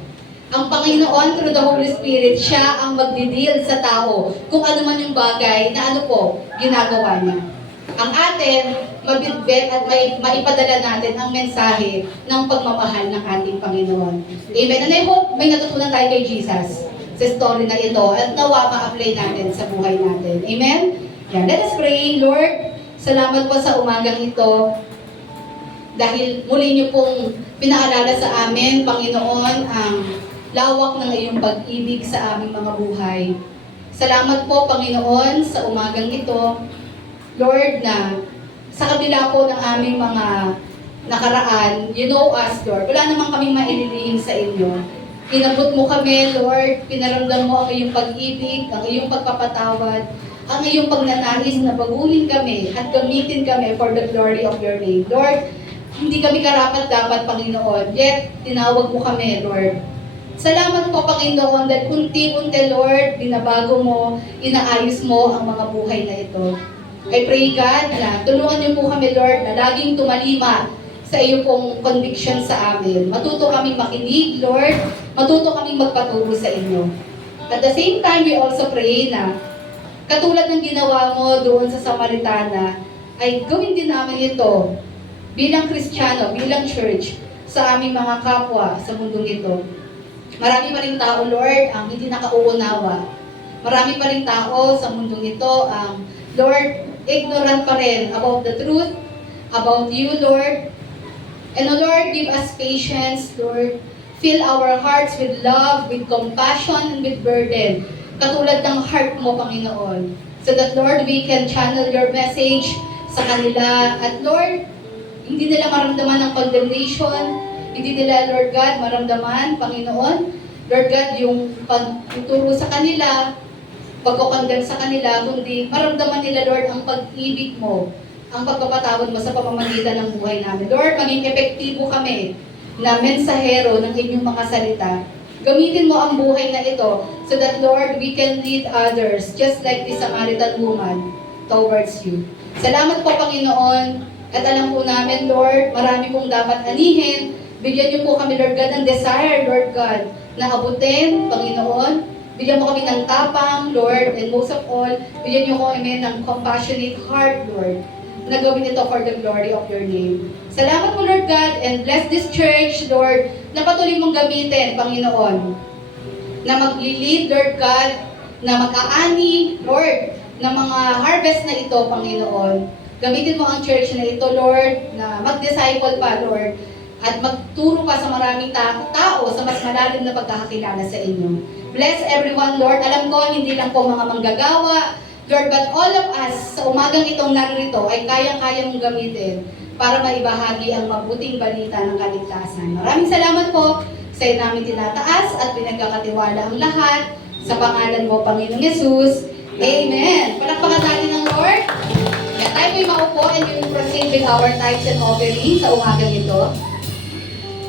Ang Panginoon, through the Holy Spirit, siya ang magdi-deal sa tao kung ano man yung bagay na ginagawa niya. Ang atin, mabitbit at maipadala natin ang mensahe ng pagmamahal ng ating Panginoon. Amen. And I hope may natutunan tayo kay Jesus sa story na ito at nawa ma-apply natin sa buhay natin. Amen? Yan. Let us pray. Lord, salamat po sa umagang ito. Dahil muli niyo pong pinaalala sa amin, Panginoon, ang lawak ng iyong pag-ibig sa aming mga buhay. Salamat po, Panginoon, sa umagang ito. Lord, na sa kabila po ng aming mga nakaraan, you know us, Lord. Wala naman kaming maililihim sa inyo. Inabot mo kami, Lord. Pinaramdam mo ang iyong pag-ibig, ang iyong pagpapatawad, ang iyong pagnanais na bagulin kami at gamitin kami for the glory of your name. Lord, hindi kami karapat-dapat, Panginoon, yet tinawag mo kami, Lord. Salamat po, Panginoon, dahil unti-unti, Lord, binabago mo, inaayos mo ang mga buhay na ito. I pray, God, na tulungan niyo po kami, Lord, na laging tumalima sa iyo pong conviction sa amin. Matuto kaming makinig, Lord. Matuto kaming magpaturo sa inyo. At the same time, we also pray na katulad ng ginawa mo doon sa Samaritana, ay gawin din namin ito bilang Kristiyano, bilang church, sa aming mga kapwa sa mundong ito. Marami pa rin tao, Lord, ang hindi nakauunawa. Marami pa rin tao sa mundong ito ang, Lord, ignorant pa rin about the truth, about you, Lord. And Lord, give us patience, Lord. Fill our hearts with love, with compassion, and with burden. Katulad ng heart mo, Panginoon. So that, Lord, we can channel your message sa kanila. At Lord, hindi nila maramdaman ng condemnation. Hindi nila, Lord God, maramdaman, Panginoon, Lord God, yung pagtuturo sa kanila, pagkukondem sa kanila, kundi maramdaman nila, Lord, ang pag-ibig mo, ang pagpapatawad mo sa pamamagitan ng buhay namin. Lord, maging epektibo kami na mensahero ng inyong mga salita. Gamitin mo ang buhay na ito so that, Lord, we can lead others just like the Samaritan woman towards you. Salamat po, Panginoon. At alam po namin, Lord, marami pong dapat anihin. Bigyan niyo po kami, Lord God, ng desire, Lord God, na abutin, Panginoon. Bigyan mo kami ng tapang, Lord, and most of all, bigyan niyo kami ng compassionate heart, Lord, na gawin ito for the glory of your name. Salamat po, Lord God, and bless this church, Lord, na patuloy mong gamitin, Panginoon, na mag-lead, Lord God, na mag-aani, Lord, ng mga harvest na ito, Panginoon. Gamitin mo ang church na ito, Lord, na mag-disciple pa, Lord, at magturo ka sa maraming tao sa mas malalim na pagkakakilala sa inyo. Bless everyone, Lord. Alam ko, hindi lang po mga manggagawa, Lord, but all of us sa umagang itong narito ay kayang-kayang mong gamitin para maibahagi ang mabuting balita ng kaligtasan. Maraming salamat po sa iyo namin tinataas at pinagkakatiwala ang lahat sa pangalan mo, Panginoong Yesus. Amen. Palakpakan natin ng Lord. Kaya tayo po'y maupo and we will proceed with our tithes and offerings sa umagang ito.